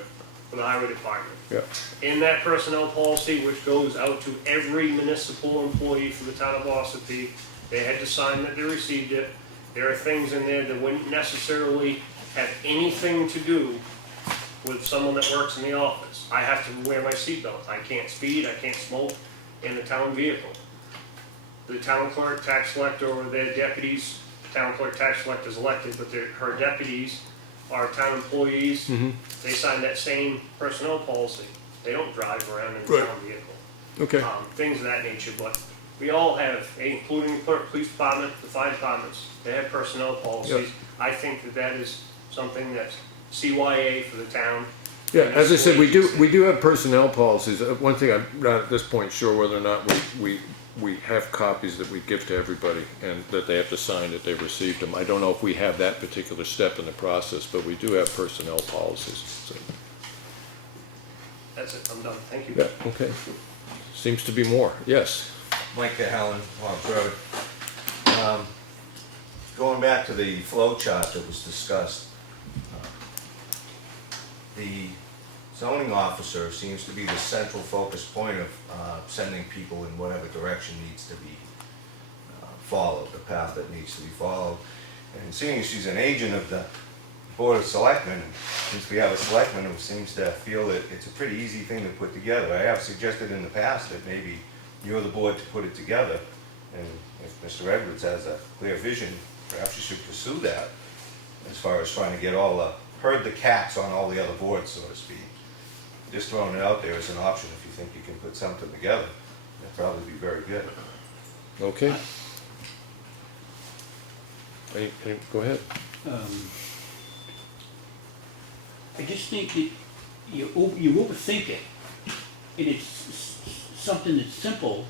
from the highway department. yeah, In that personnel policy, which goes out to every municipal employee for the town of Ossipee, they had to sign that they received it. There are things in there that wouldn't necessarily have anything to do with someone that works in the office. I have to wear my seatbelt. I can't speed, I can't smoke in the town vehicle. The town clerk, tax collector, or their deputies, town clerk, tax collector is elected, but her deputies are town employees. They sign that same personnel policy. They don't drive around in the Right. town vehicle. okay, Things of that nature, but we all have, including the clerk, police department, the fire departments, they have personnel policies. I think that is something that's CYA for the town. yeah, as I said, we do have personnel policies. One thing, I'm not at this point sure whether or not we have copies that we give to everybody and that they have to sign that they've received them. I don't know if we have that particular step in the process, but we do have personnel policies, so, That's it, I'm done, thank you. yeah, okay. Seems to be more, yes, Mike Helen, Lawrence Road. Going back to the flow chart that was discussed, the zoning officer seems to be the central focus point of sending people in whatever direction needs to be followed, the path that needs to be followed. And seeing as she's an agent of the Board of Selectmen, since we have a selectman who seems to feel that it's a pretty easy thing to put together, I have suggested in the past that maybe you're the board to put it together. And if Mr. Edwards has a clear vision, perhaps you should pursue that as far as trying to get herd the cats on all the other boards, so to speak. Just throwing it out there as an option if you think you can put something together. That'd probably be very good. okay. Go ahead. I just think that you overthink it, and it's something that's simple,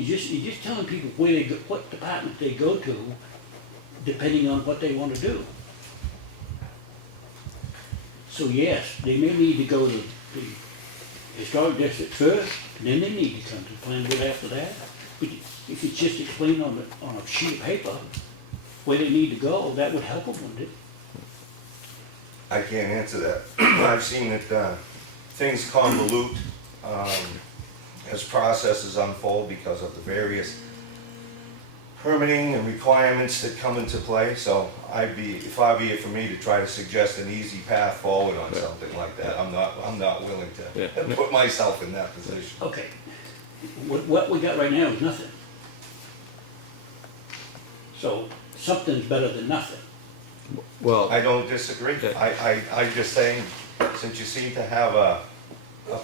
you're just telling people where they go, what department they go to, depending on what they wanna do. So yes, they may need to go to the historic district first, and then they need to come to the planning board after that. But if it's just explained on a sheet of paper where they need to go, that would help them, wouldn't it? I can't answer that. I've seen that things convolute as processes unfold because of the various permitting and requirements that come into play. So if I be it for me to try to suggest an easy path forward on something like that, I'm not willing to put myself in that position. Okay, what we got right now is nothing. So something's better than nothing. Well, I don't disagree. I'm just saying, since you seem to have a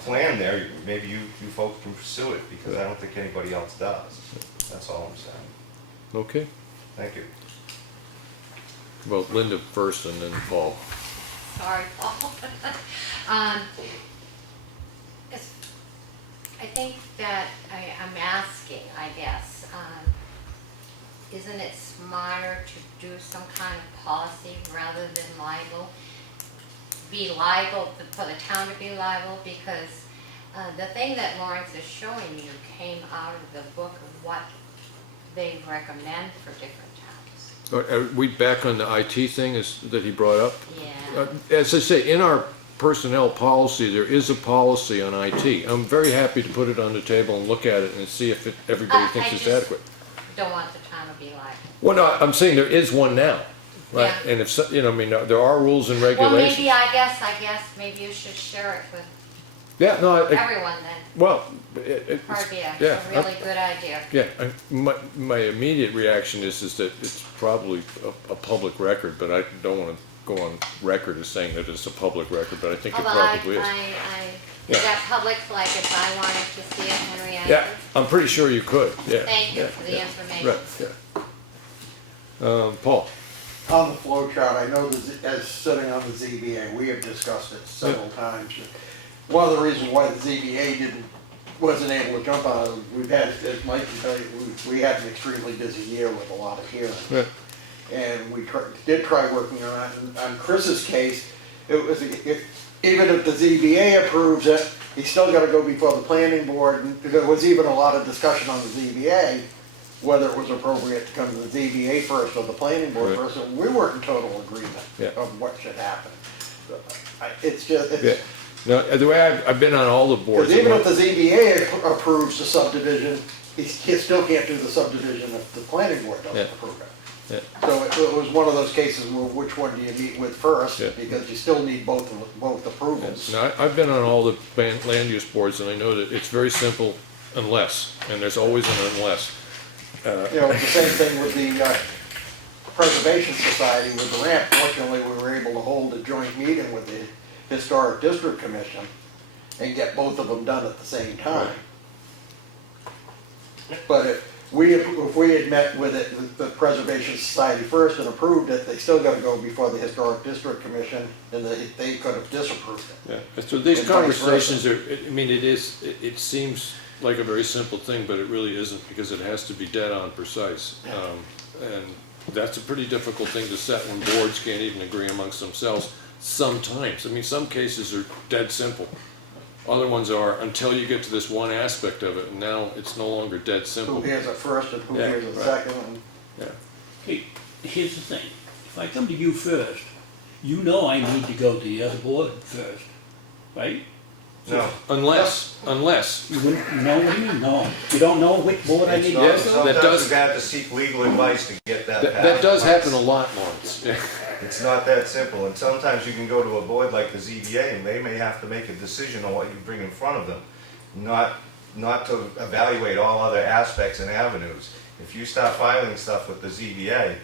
plan there, maybe you folks can pursue it, because I don't think anybody else does. That's all I'm saying. okay. Thank you. Well, Linda first and then Paul. Sorry, Paul. It's- I think that I'm asking, I guess, isn't it smarter to do some kind of policy rather than liable? Be liable, for the town to be liable, because the thing that Lawrence is showing you came out of the book of what they recommend for different towns. Are we back on the IT thing that he brought up? Yeah. As I say, in our personnel policy, there is a policy on IT. I'm very happy to put it on the table and look at it and see if everybody thinks I it's just adequate. don't want the town to be liable. Well, no, I'm saying there is one now, right? Yeah. And if, I mean, there are rules and Well, regulations. maybe, I guess, maybe you should share it with Yeah, no, everyone then. well, Probably be a yeah, really good idea. yeah, my immediate reaction is that it's probably a public record, but I don't want to go on record as saying that it's a public record, but I think it Although I, probably is. is Yeah. that public, like if I wanted to see it, Henry? I Yeah, could? I'm pretty sure you could, yeah. Thank you yeah, for the yeah. information. Right, yeah. Paul? On the flow chart, I know as sitting on the ZBA, we have discussed it several times. One of the reasons why the ZBA wasn't able to jump on it, we've had, as Mike can tell you, we had an extremely busy year with a lot of hearings. Yeah. And we did try working on Chris's case. It was, even if the ZBA approves it, he's still gotta go before the planning board. And there was even a lot of discussion on the ZBA, whether it was appropriate to come to the ZBA first or the planning board Right. first. And we weren't in total agreement Yeah. of what should happen. It's Yeah. just, No, the way I've been on all the boards. because even if the ZBA approves the subdivision, he still can't do the subdivision if the planning board doesn't Yeah. approve it. Yeah. So it was one of those cases where which one do you meet with first? Yeah. Because you still need both approvals. Now, I've been on all the land use boards, and I know that it's very simple unless, and there's always an unless. You know, it's the same thing with the Preservation Society with the ramp. Fortunately, we were able to hold a joint meeting with the Historic District Commission and get both of them done at the same time. But if we had met with the Preservation Society first and approved it, they still gotta go before the Historic District Commission, and they could have disapproved it. Yeah, so these And vice conversations are, I mean, it seems like a very simple thing, but it really isn't, because it has to be dead on precise. And that's a pretty difficult thing to set when boards can't even agree amongst themselves sometimes. I mean, some cases are dead simple. Other ones are until you get to this one aspect of it, and now it's no longer dead simple. Who hears it first and who Yeah, hears it right. second, and Yeah, Hey, here's the thing, if I come to you first, you know I need to go to the other board first, right? No. unless, You wouldn't, know what do you mean, no? You don't know which board I need to go Yes. to? Sometimes does- you've had to seek legal advice to get that passed. that does happen a lot, Lawrence. Yeah. It's not that simple, and sometimes you can go to a board like the ZBA, and they may have to make a decision on what you bring in front of them, not to evaluate all other aspects and avenues. If you start filing stuff with the ZBA,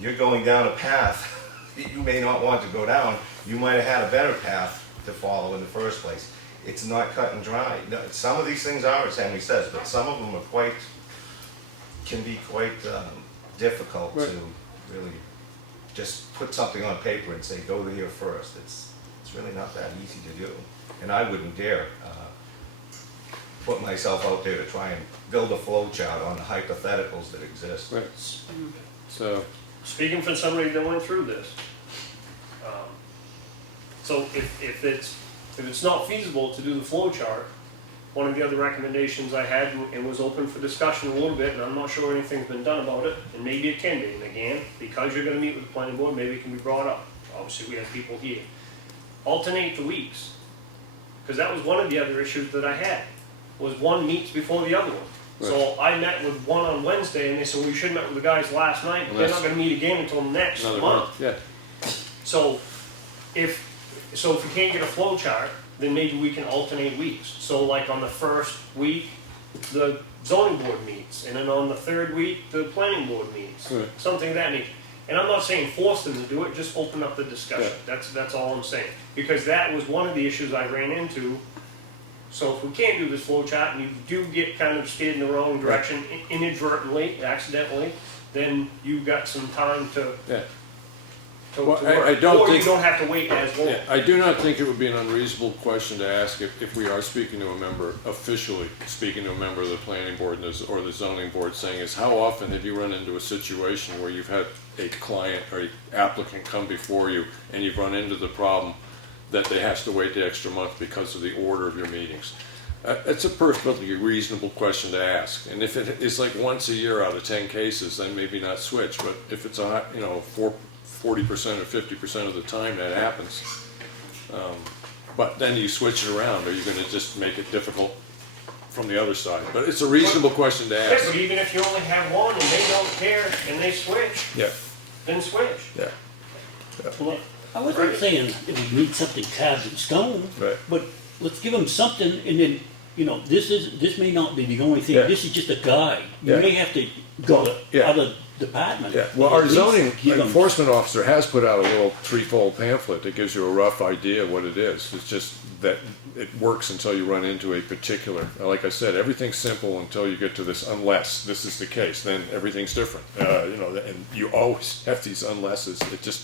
you're going down a path that you may not want to go down. You might have had a better path to follow in the first place. It's not cut and dry. No, some of these things are, as Henry says, but some of them are can be quite difficult Right. to really just put something on paper and say, go here first. It's really not that easy to do. And I wouldn't dare put myself out there to try and build a flow chart on the hypotheticals that exist. Right. So, Speaking from somebody that went through this. So if it's not feasible to do the flow chart, one of the other recommendations I had, and was open for discussion a little bit, and I'm not sure anything's been done about it, and maybe it can be, and again, because you're gonna meet with the planning board, maybe it can be brought up. Obviously, we have people here. Alternate the weeks, because that was one of the other issues that I had, was one meets before the other one. So I met with one on Wednesday, and they said, well, you should have met with the guys last night, but they're not gonna meet again until next another month. month, yeah. So if we can't get a flow chart, then maybe we can alternate weeks. So like on the first week, the zoning board meets, and then on the third week, the planning board meets. Right. Something of that nature. And I'm not saying force them to do it, just open up the discussion. Yeah. That's all I'm saying. Because that was one of the issues I ran into. So if we can't do this flow chart, and you do get kind of steered in the wrong direction inadvertently, accidentally, then you've got some time to Yeah. to Well, work. I don't Or you think- don't have to wait as long. Yeah, I do not think it would be an unreasonable question to ask if we are speaking to a member, officially speaking to a member of the planning board or the zoning board, saying is, how often have you run into a situation where you've had a client or a applicant come before you and you've run into the problem that they has to wait the extra month because of the order of your meetings? It's a perfectly reasonable question to ask, and if it is like once a year out of 10 cases, then maybe not switch, but if it's 40% or 50% of the time that happens, but then you switch it around, are you gonna just make it difficult from the other side? But it's a reasonable question to Yeah, ask. but even if you only have one and they don't care and they switch, Yeah, then switch. yeah, Well, I wasn't saying it would need something carved in stone, Right. but let's give them something, and then, this may not be the only thing, Yeah. this is just a guide. You Yeah. may have to go to Yeah. other departments. yeah. Well, but our at least zoning give 'em- enforcement officer has put out a little threefold pamphlet that gives you a rough idea of what it is. It's just that it works until you run into a particular, like I said, everything's simple until you get to this unless this is the case, then everything's different. And you always have these unlesses. It just,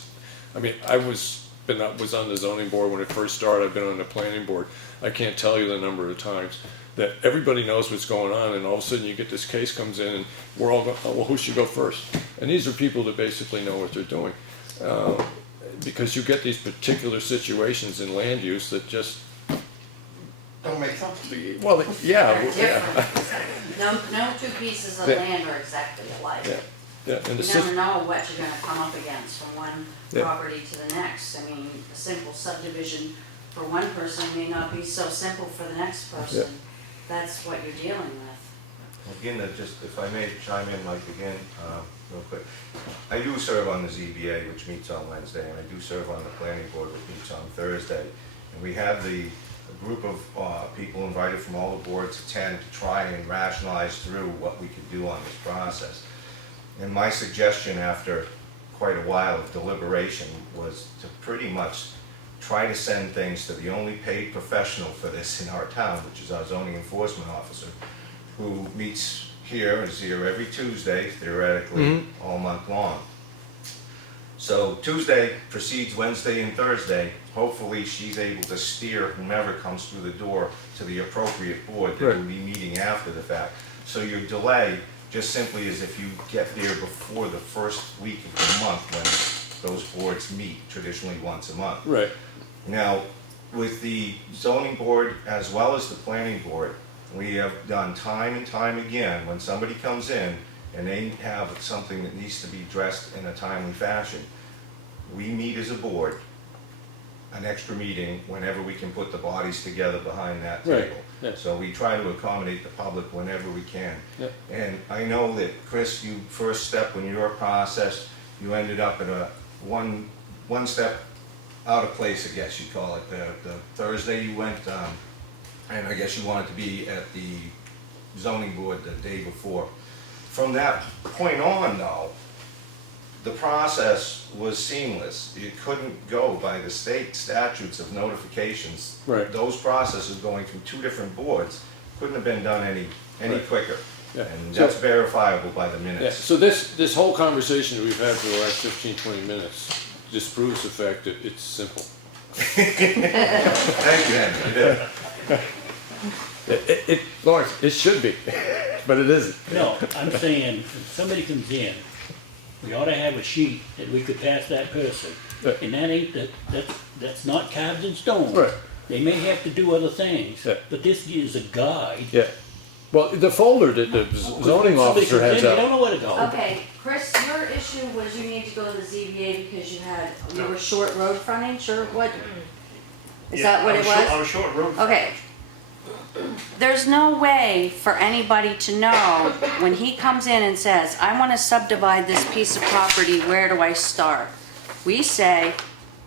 I mean, I was on the zoning board when it first started. I've been on the planning board. I can't tell you the number of times that everybody knows what's going on, and all of a sudden you get this case comes in, and we're all going, oh, well, who should go first? And these are people that basically know what they're doing. Because you get these particular situations in land use that just, Don't make sense. well, yeah, They're yeah, different. No two pieces of Yeah. land are exactly alike. yeah, yeah. And the You never sit- know what you're gonna come up against from one Yeah. property to the next. I mean, a simple subdivision for one person may not be so simple for the next person. That's what you're dealing with. Again, if I may chime in, Mike, again, real quick. I do serve on the ZBA, which meets on Wednesday, and I do serve on the planning board, which meets on Thursday. And we have a group of people invited from all the boards attend to try and rationalize through what we could do on this process. And my suggestion after quite a while of deliberation was to pretty much try to send things to the only paid professional for this in our town, which is our zoning enforcement officer, who meets here, is here every Tuesday, theoretically, all month long. So Tuesday precedes Wednesday and Thursday. Hopefully, she's able to steer whomever comes through the door to the appropriate board that Right. will be meeting after the fact. So your delay just simply is if you get there before the first week of the month when those boards meet, traditionally once a month. right, Now, with the zoning board as well as the planning board, we have done time and time again, when somebody comes in and they have something that needs to be addressed in a timely fashion, we meet as a board, an extra meeting whenever we can put the bodies together behind that Right, table. yeah. So we try to accommodate the public whenever we can. Yeah. And I know that, Chris, you first step in your process, you ended up at a one step out of place, I guess you call it. The Thursday you went, and I guess you wanted to be at the zoning board the day before. From that point on, though, the process was seamless. You couldn't go by the state statutes of notifications. Right. Those processes going through two different boards couldn't have been done any Right. quicker. Yeah. And So- that's verifiable by the yeah. minutes. So this whole conversation that we've had for the last 15, 20 minutes disproves the fact that it's simple. Thank you, Henry. You did. Lawrence, it should be, but it isn't. No, I'm saying, if somebody comes in, we ought to have a sheet that we could pass that person. Yeah. And that ain't, that's not carved in stone. Right. They may have to do other things, Yeah. but this is a guide. Yeah. Well, the folder that the zoning Somebody officer comes in, has they out. don't know where to go. Okay, Chris, your issue was you need to go to the ZBA because you were short road frontage, or what? Is Yeah, that what I it short- was? I was short road. Okay. There's no way for anybody to know when he comes in and says, I want to subdivide this piece of property, where do I start? We say,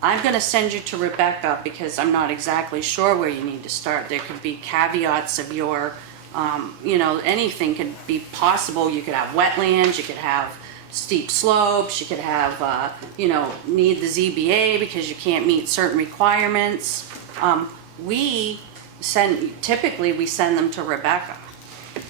I'm going to send you to Rebecca because I'm not exactly sure where you need to start. There could be caveats of your, anything could be possible. You could have wetlands, you could have steep slopes, you could have, need the ZBA because you can't meet certain requirements. Typically we send them to Rebecca.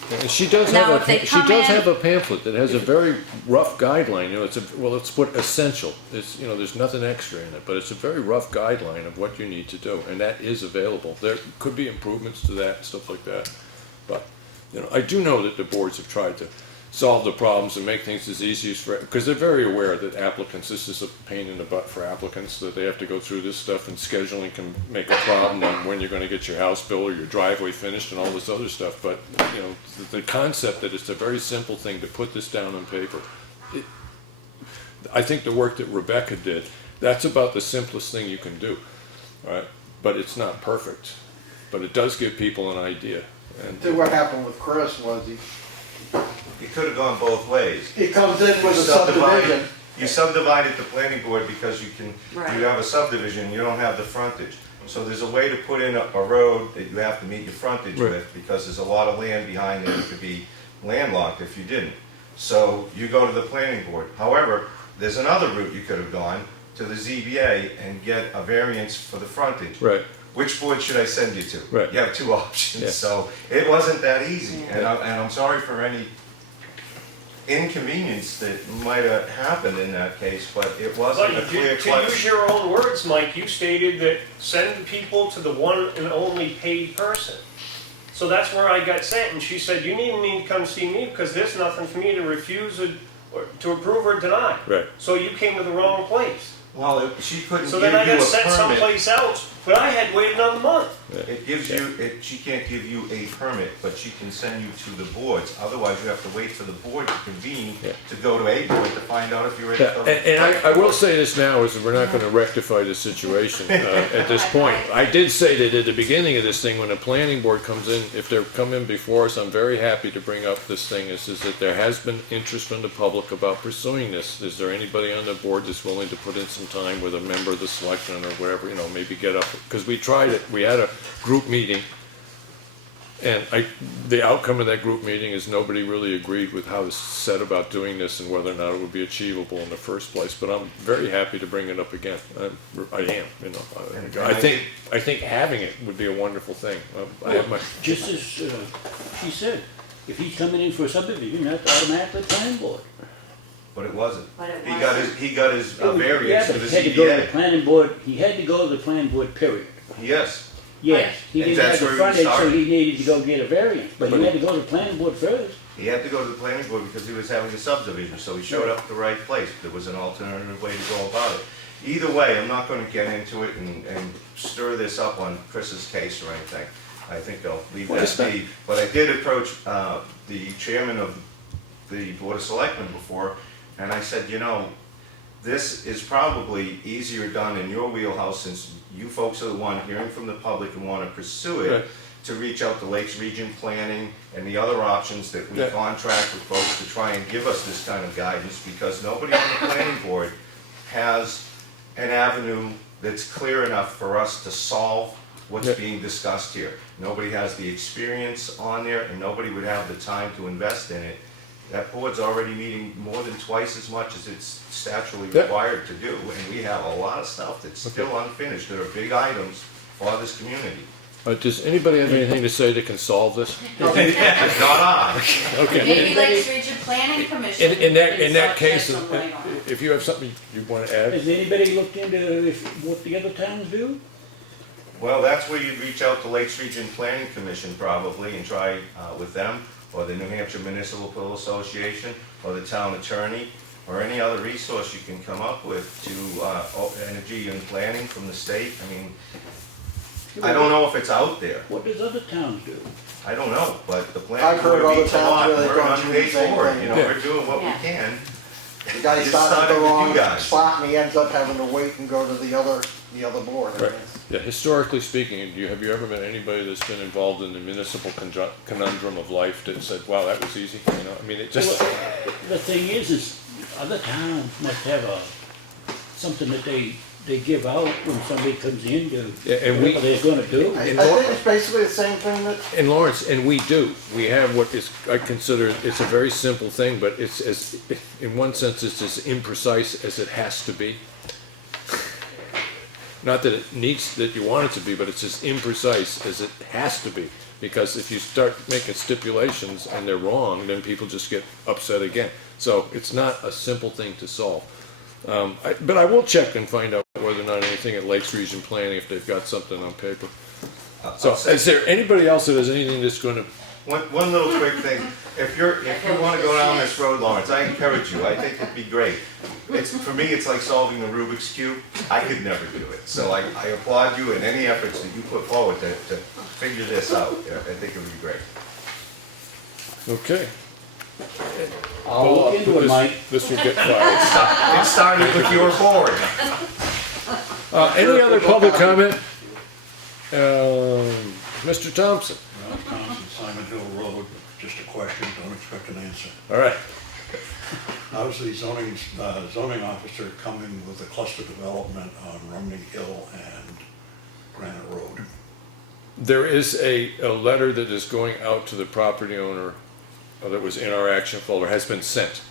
And she does Now, have if they come in- have a pamphlet that has a very rough guideline, let's put essential. There's nothing extra in it, but it's a very rough guideline of what you need to do, and that is available. There could be improvements to that, stuff like that. But, I do know that the boards have tried to solve the problems and make things as easy as because they're very aware that applicants, this is a pain in the butt for applicants, that they have to go through this stuff, and scheduling can make a problem on when you're gonna get your house built or your driveway finished and all this other stuff, but, the concept that it's a very simple thing to put this down on paper. I think the work that Rebecca did, that's about the simplest thing you can do, all right? But it's not perfect, but it does give people an idea. And See, what happened with Chris was It could have gone both ways. he comes in You with a subdivision. You subdivided the planning board because you Right. have a subdivision, you don't have the frontage. So there's a way to put in a road that you have to meet your frontage Right. with, because there's a lot of land behind there that could be landlocked if you didn't. So you go to the planning board. However, there's another route you could have gone, to the ZBA and get a variance for the frontage. Right. Which board should I send you to? Right. You have two options, Yeah. so it wasn't that easy, and I'm sorry for any inconvenience that might have happened in that case, but it wasn't a But clear to cut. use your own words, Mike, you stated that send people to the one and only paid person. So that's where I got sent, and she said, you need me to come see me because there's nothing for me to refuse or to approve or deny. Right. So you came to the wrong place. Well, she couldn't So give then I you a got sent permit. someplace else, but I had to wait another month. It gives you, she can't give you a permit, but she can send you to the boards. Otherwise, you have to wait for the board to convene Yeah. to go to a board to find out if you're ready Yeah, to go. and I will say this now, is that we're not gonna rectify the situation at this point. I did say that at the beginning of this thing, when the planning board comes in, if they come in before us, I'm very happy to bring up this thing, is that there has been interest from the public about pursuing this. Is there anybody on the board that's willing to put in some time with a member of the selection or whatever, maybe get up, because we tried it, we had a group meeting, and the outcome of that group meeting is nobody really agreed with how it's said about doing this and whether or not it would be achievable in the first place, but I'm very happy to bring it up again. I am, I think having it would be a wonderful thing. I have my, Just as she said, if he's coming in for a subdivision, that's automatically planning board. But it wasn't. But it He got his variance Yeah, for but the he had to go to the ZBA. planning board, he had to go to the planning board, period. Yes. Yes, he And didn't have that's the where he frontage, so started. he needed to go get a variance, but he had to go to the planning board first. He had to go to the planning board because he was having a subdivision, so he showed up at the right place. There was an alternative way to go about it. Either way, I'm not gonna get into it and stir this up on Chris's case or anything. I think I'll leave that be. But I did approach the chairman of the Board of Selectmen before, and I said, this is probably easier done in your wheelhouse, since you folks are the one hearing from the public and want to pursue it, Right. to reach out to Lakes Region Planning and the other options that we Yeah. contract with folks to try and give us this kind of guidance, because nobody on the planning board has an avenue that's clear enough for us to solve what's Yeah. being discussed here. Nobody has the experience on there, and nobody would have the time to invest in it. That board's already meeting more than twice as much as it's statutorily Yeah. required to do, and we have a lot of stuff that's still unfinished, that are big items for this community. does anybody have anything to say that can solve this? Not I. Okay. Maybe Lakes Region Planning Commission. In that can case, shed some light on it. if you have something you want to add? Has anybody looked into what the other towns do? Well, that's where you'd reach out to Lakes Region Planning Commission probably and try with them, or the New Hampshire Municipal Association, or the town attorney, or any other resource you can come up with to energy and planning from the state. I mean, I don't know if it's out there. What does other towns do? I don't know, but the I've planning heard board other meets a towns lot, where and they've we're gone not through the paid same for it, thing. you know, Yeah. we're doing what we Yeah. can. The guy Just started started the with wrong you guys. spot and he ends up having to wait and go to the other board. I Right. mean, Yeah, historically speaking, have you ever met anybody that's been involved in the municipal conundrum of life that said, wow, that was easy, you know, I mean, it just, The thing is other towns must have something that they give out when somebody comes in to, Yeah, and we- whatever they're gonna do. I think it's basically the same thing that, in Lawrence, and we do, we have what is, I consider, it's a very simple thing, but it's as, in one sense, it's as imprecise as it has to be. Not that it needs, that you want it to be, but it's as imprecise as it has to be. Because if you start making stipulations and they're wrong, then people just get upset again. So it's not a simple thing to solve. But I will check and find out whether or not anything at Lakes Region Planning, if they've got something on paper. So is there anybody else that has anything that's gonna, One little quick thing, if you wanna go down this road, Lawrence, I encourage you, I think it'd be great. For me, it's like solving the Rubik's Cube, I could never do it, so I applaud you in any efforts that you put forward to figure this out, I think it would be great. okay. I'll look into it, Mike. This will get fired. It started with your board. Any other public comment? Mr. Thompson, Thompson, Simon Hill Road, just a question, don't expect an answer. all right. How's the zoning officer coming with a cluster development on Rumney Hill and Granite Road? There is a letter that is going out to the property owner that was in our action folder, has been sent.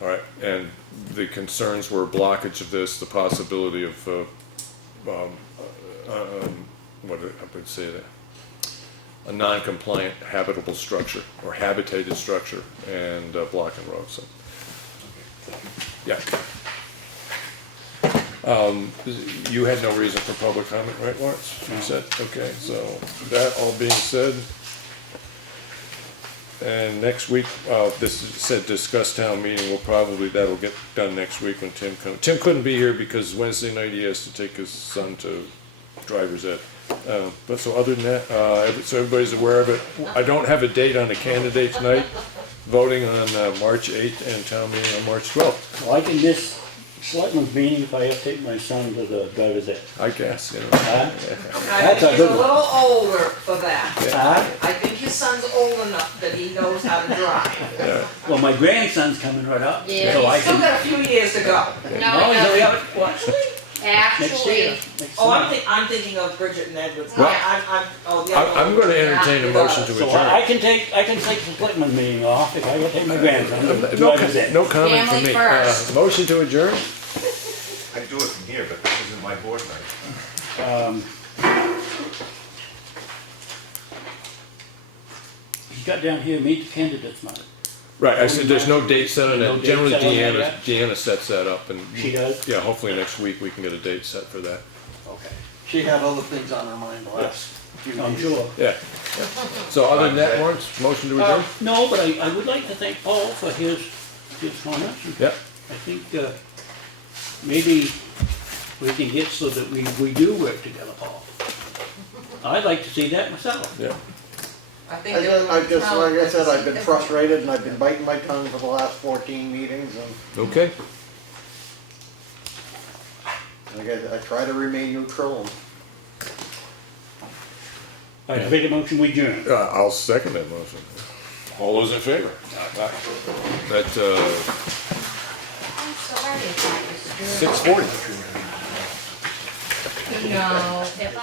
All right, and the concerns were blockage of this, the possibility of, what did I would say that? A non-compliant habitable structure or habitated structure and blocking roads, so, yeah. You had no reason for public comment, right, Lawrence? You said, okay, so that all being said, and next week, this said discuss town meeting, that'll get done next week when Tim comes. Tim couldn't be here because Wednesday night he has to take his son to driver's ed. But so other than that, so everybody's aware of it. I don't have a date on the candidates night, voting on March 8th and town meeting on March 12th. Well, I can miss selectmen's meeting if I have to take my son to the driver's ed. I guess, you know. Huh? I That's a think he's good a one. little older for that. Huh? I think his son's old enough that he knows how to drive. Yeah. Well, my grandson's coming right up. Yeah. So I He's still can. got a few years to go. No, No, he's only no, out, what, next actually, year? Next Oh, summer. I'm thinking of Bridget and Edwards. Well, Oh, the other one. I'm gonna entertain a motion to So adjourn. I can take the selectmen's meeting off if I gotta take my grandson to the driver's ed. No comment from Family me. first. Motion to adjourn? I do it from here, but this isn't my board night. He's got down here, meet the candidates night. Right, I said there's no date set on No that. date Generally, set on that Deanna sets that up and. She does? Yeah, hopefully next week we can get a date set for that. Okay. she had other things on her mind the last few I'm days. sure. Yeah. So other than that, Lawrence, motion to adjourn? No, but I would like to thank Paul for his comments. Yep. I think, maybe we can get so that we do work together, Paul. I'd like to see that myself. Yeah. I think Like I said, I've been frustrated and I've been biting my tongue for the last 14 meetings and Okay. I try to remain neutral. I make a motion, we adjourn. I'll second that motion. All those in favor? That, I'm sorry if I was doing. 6:40. No, if I.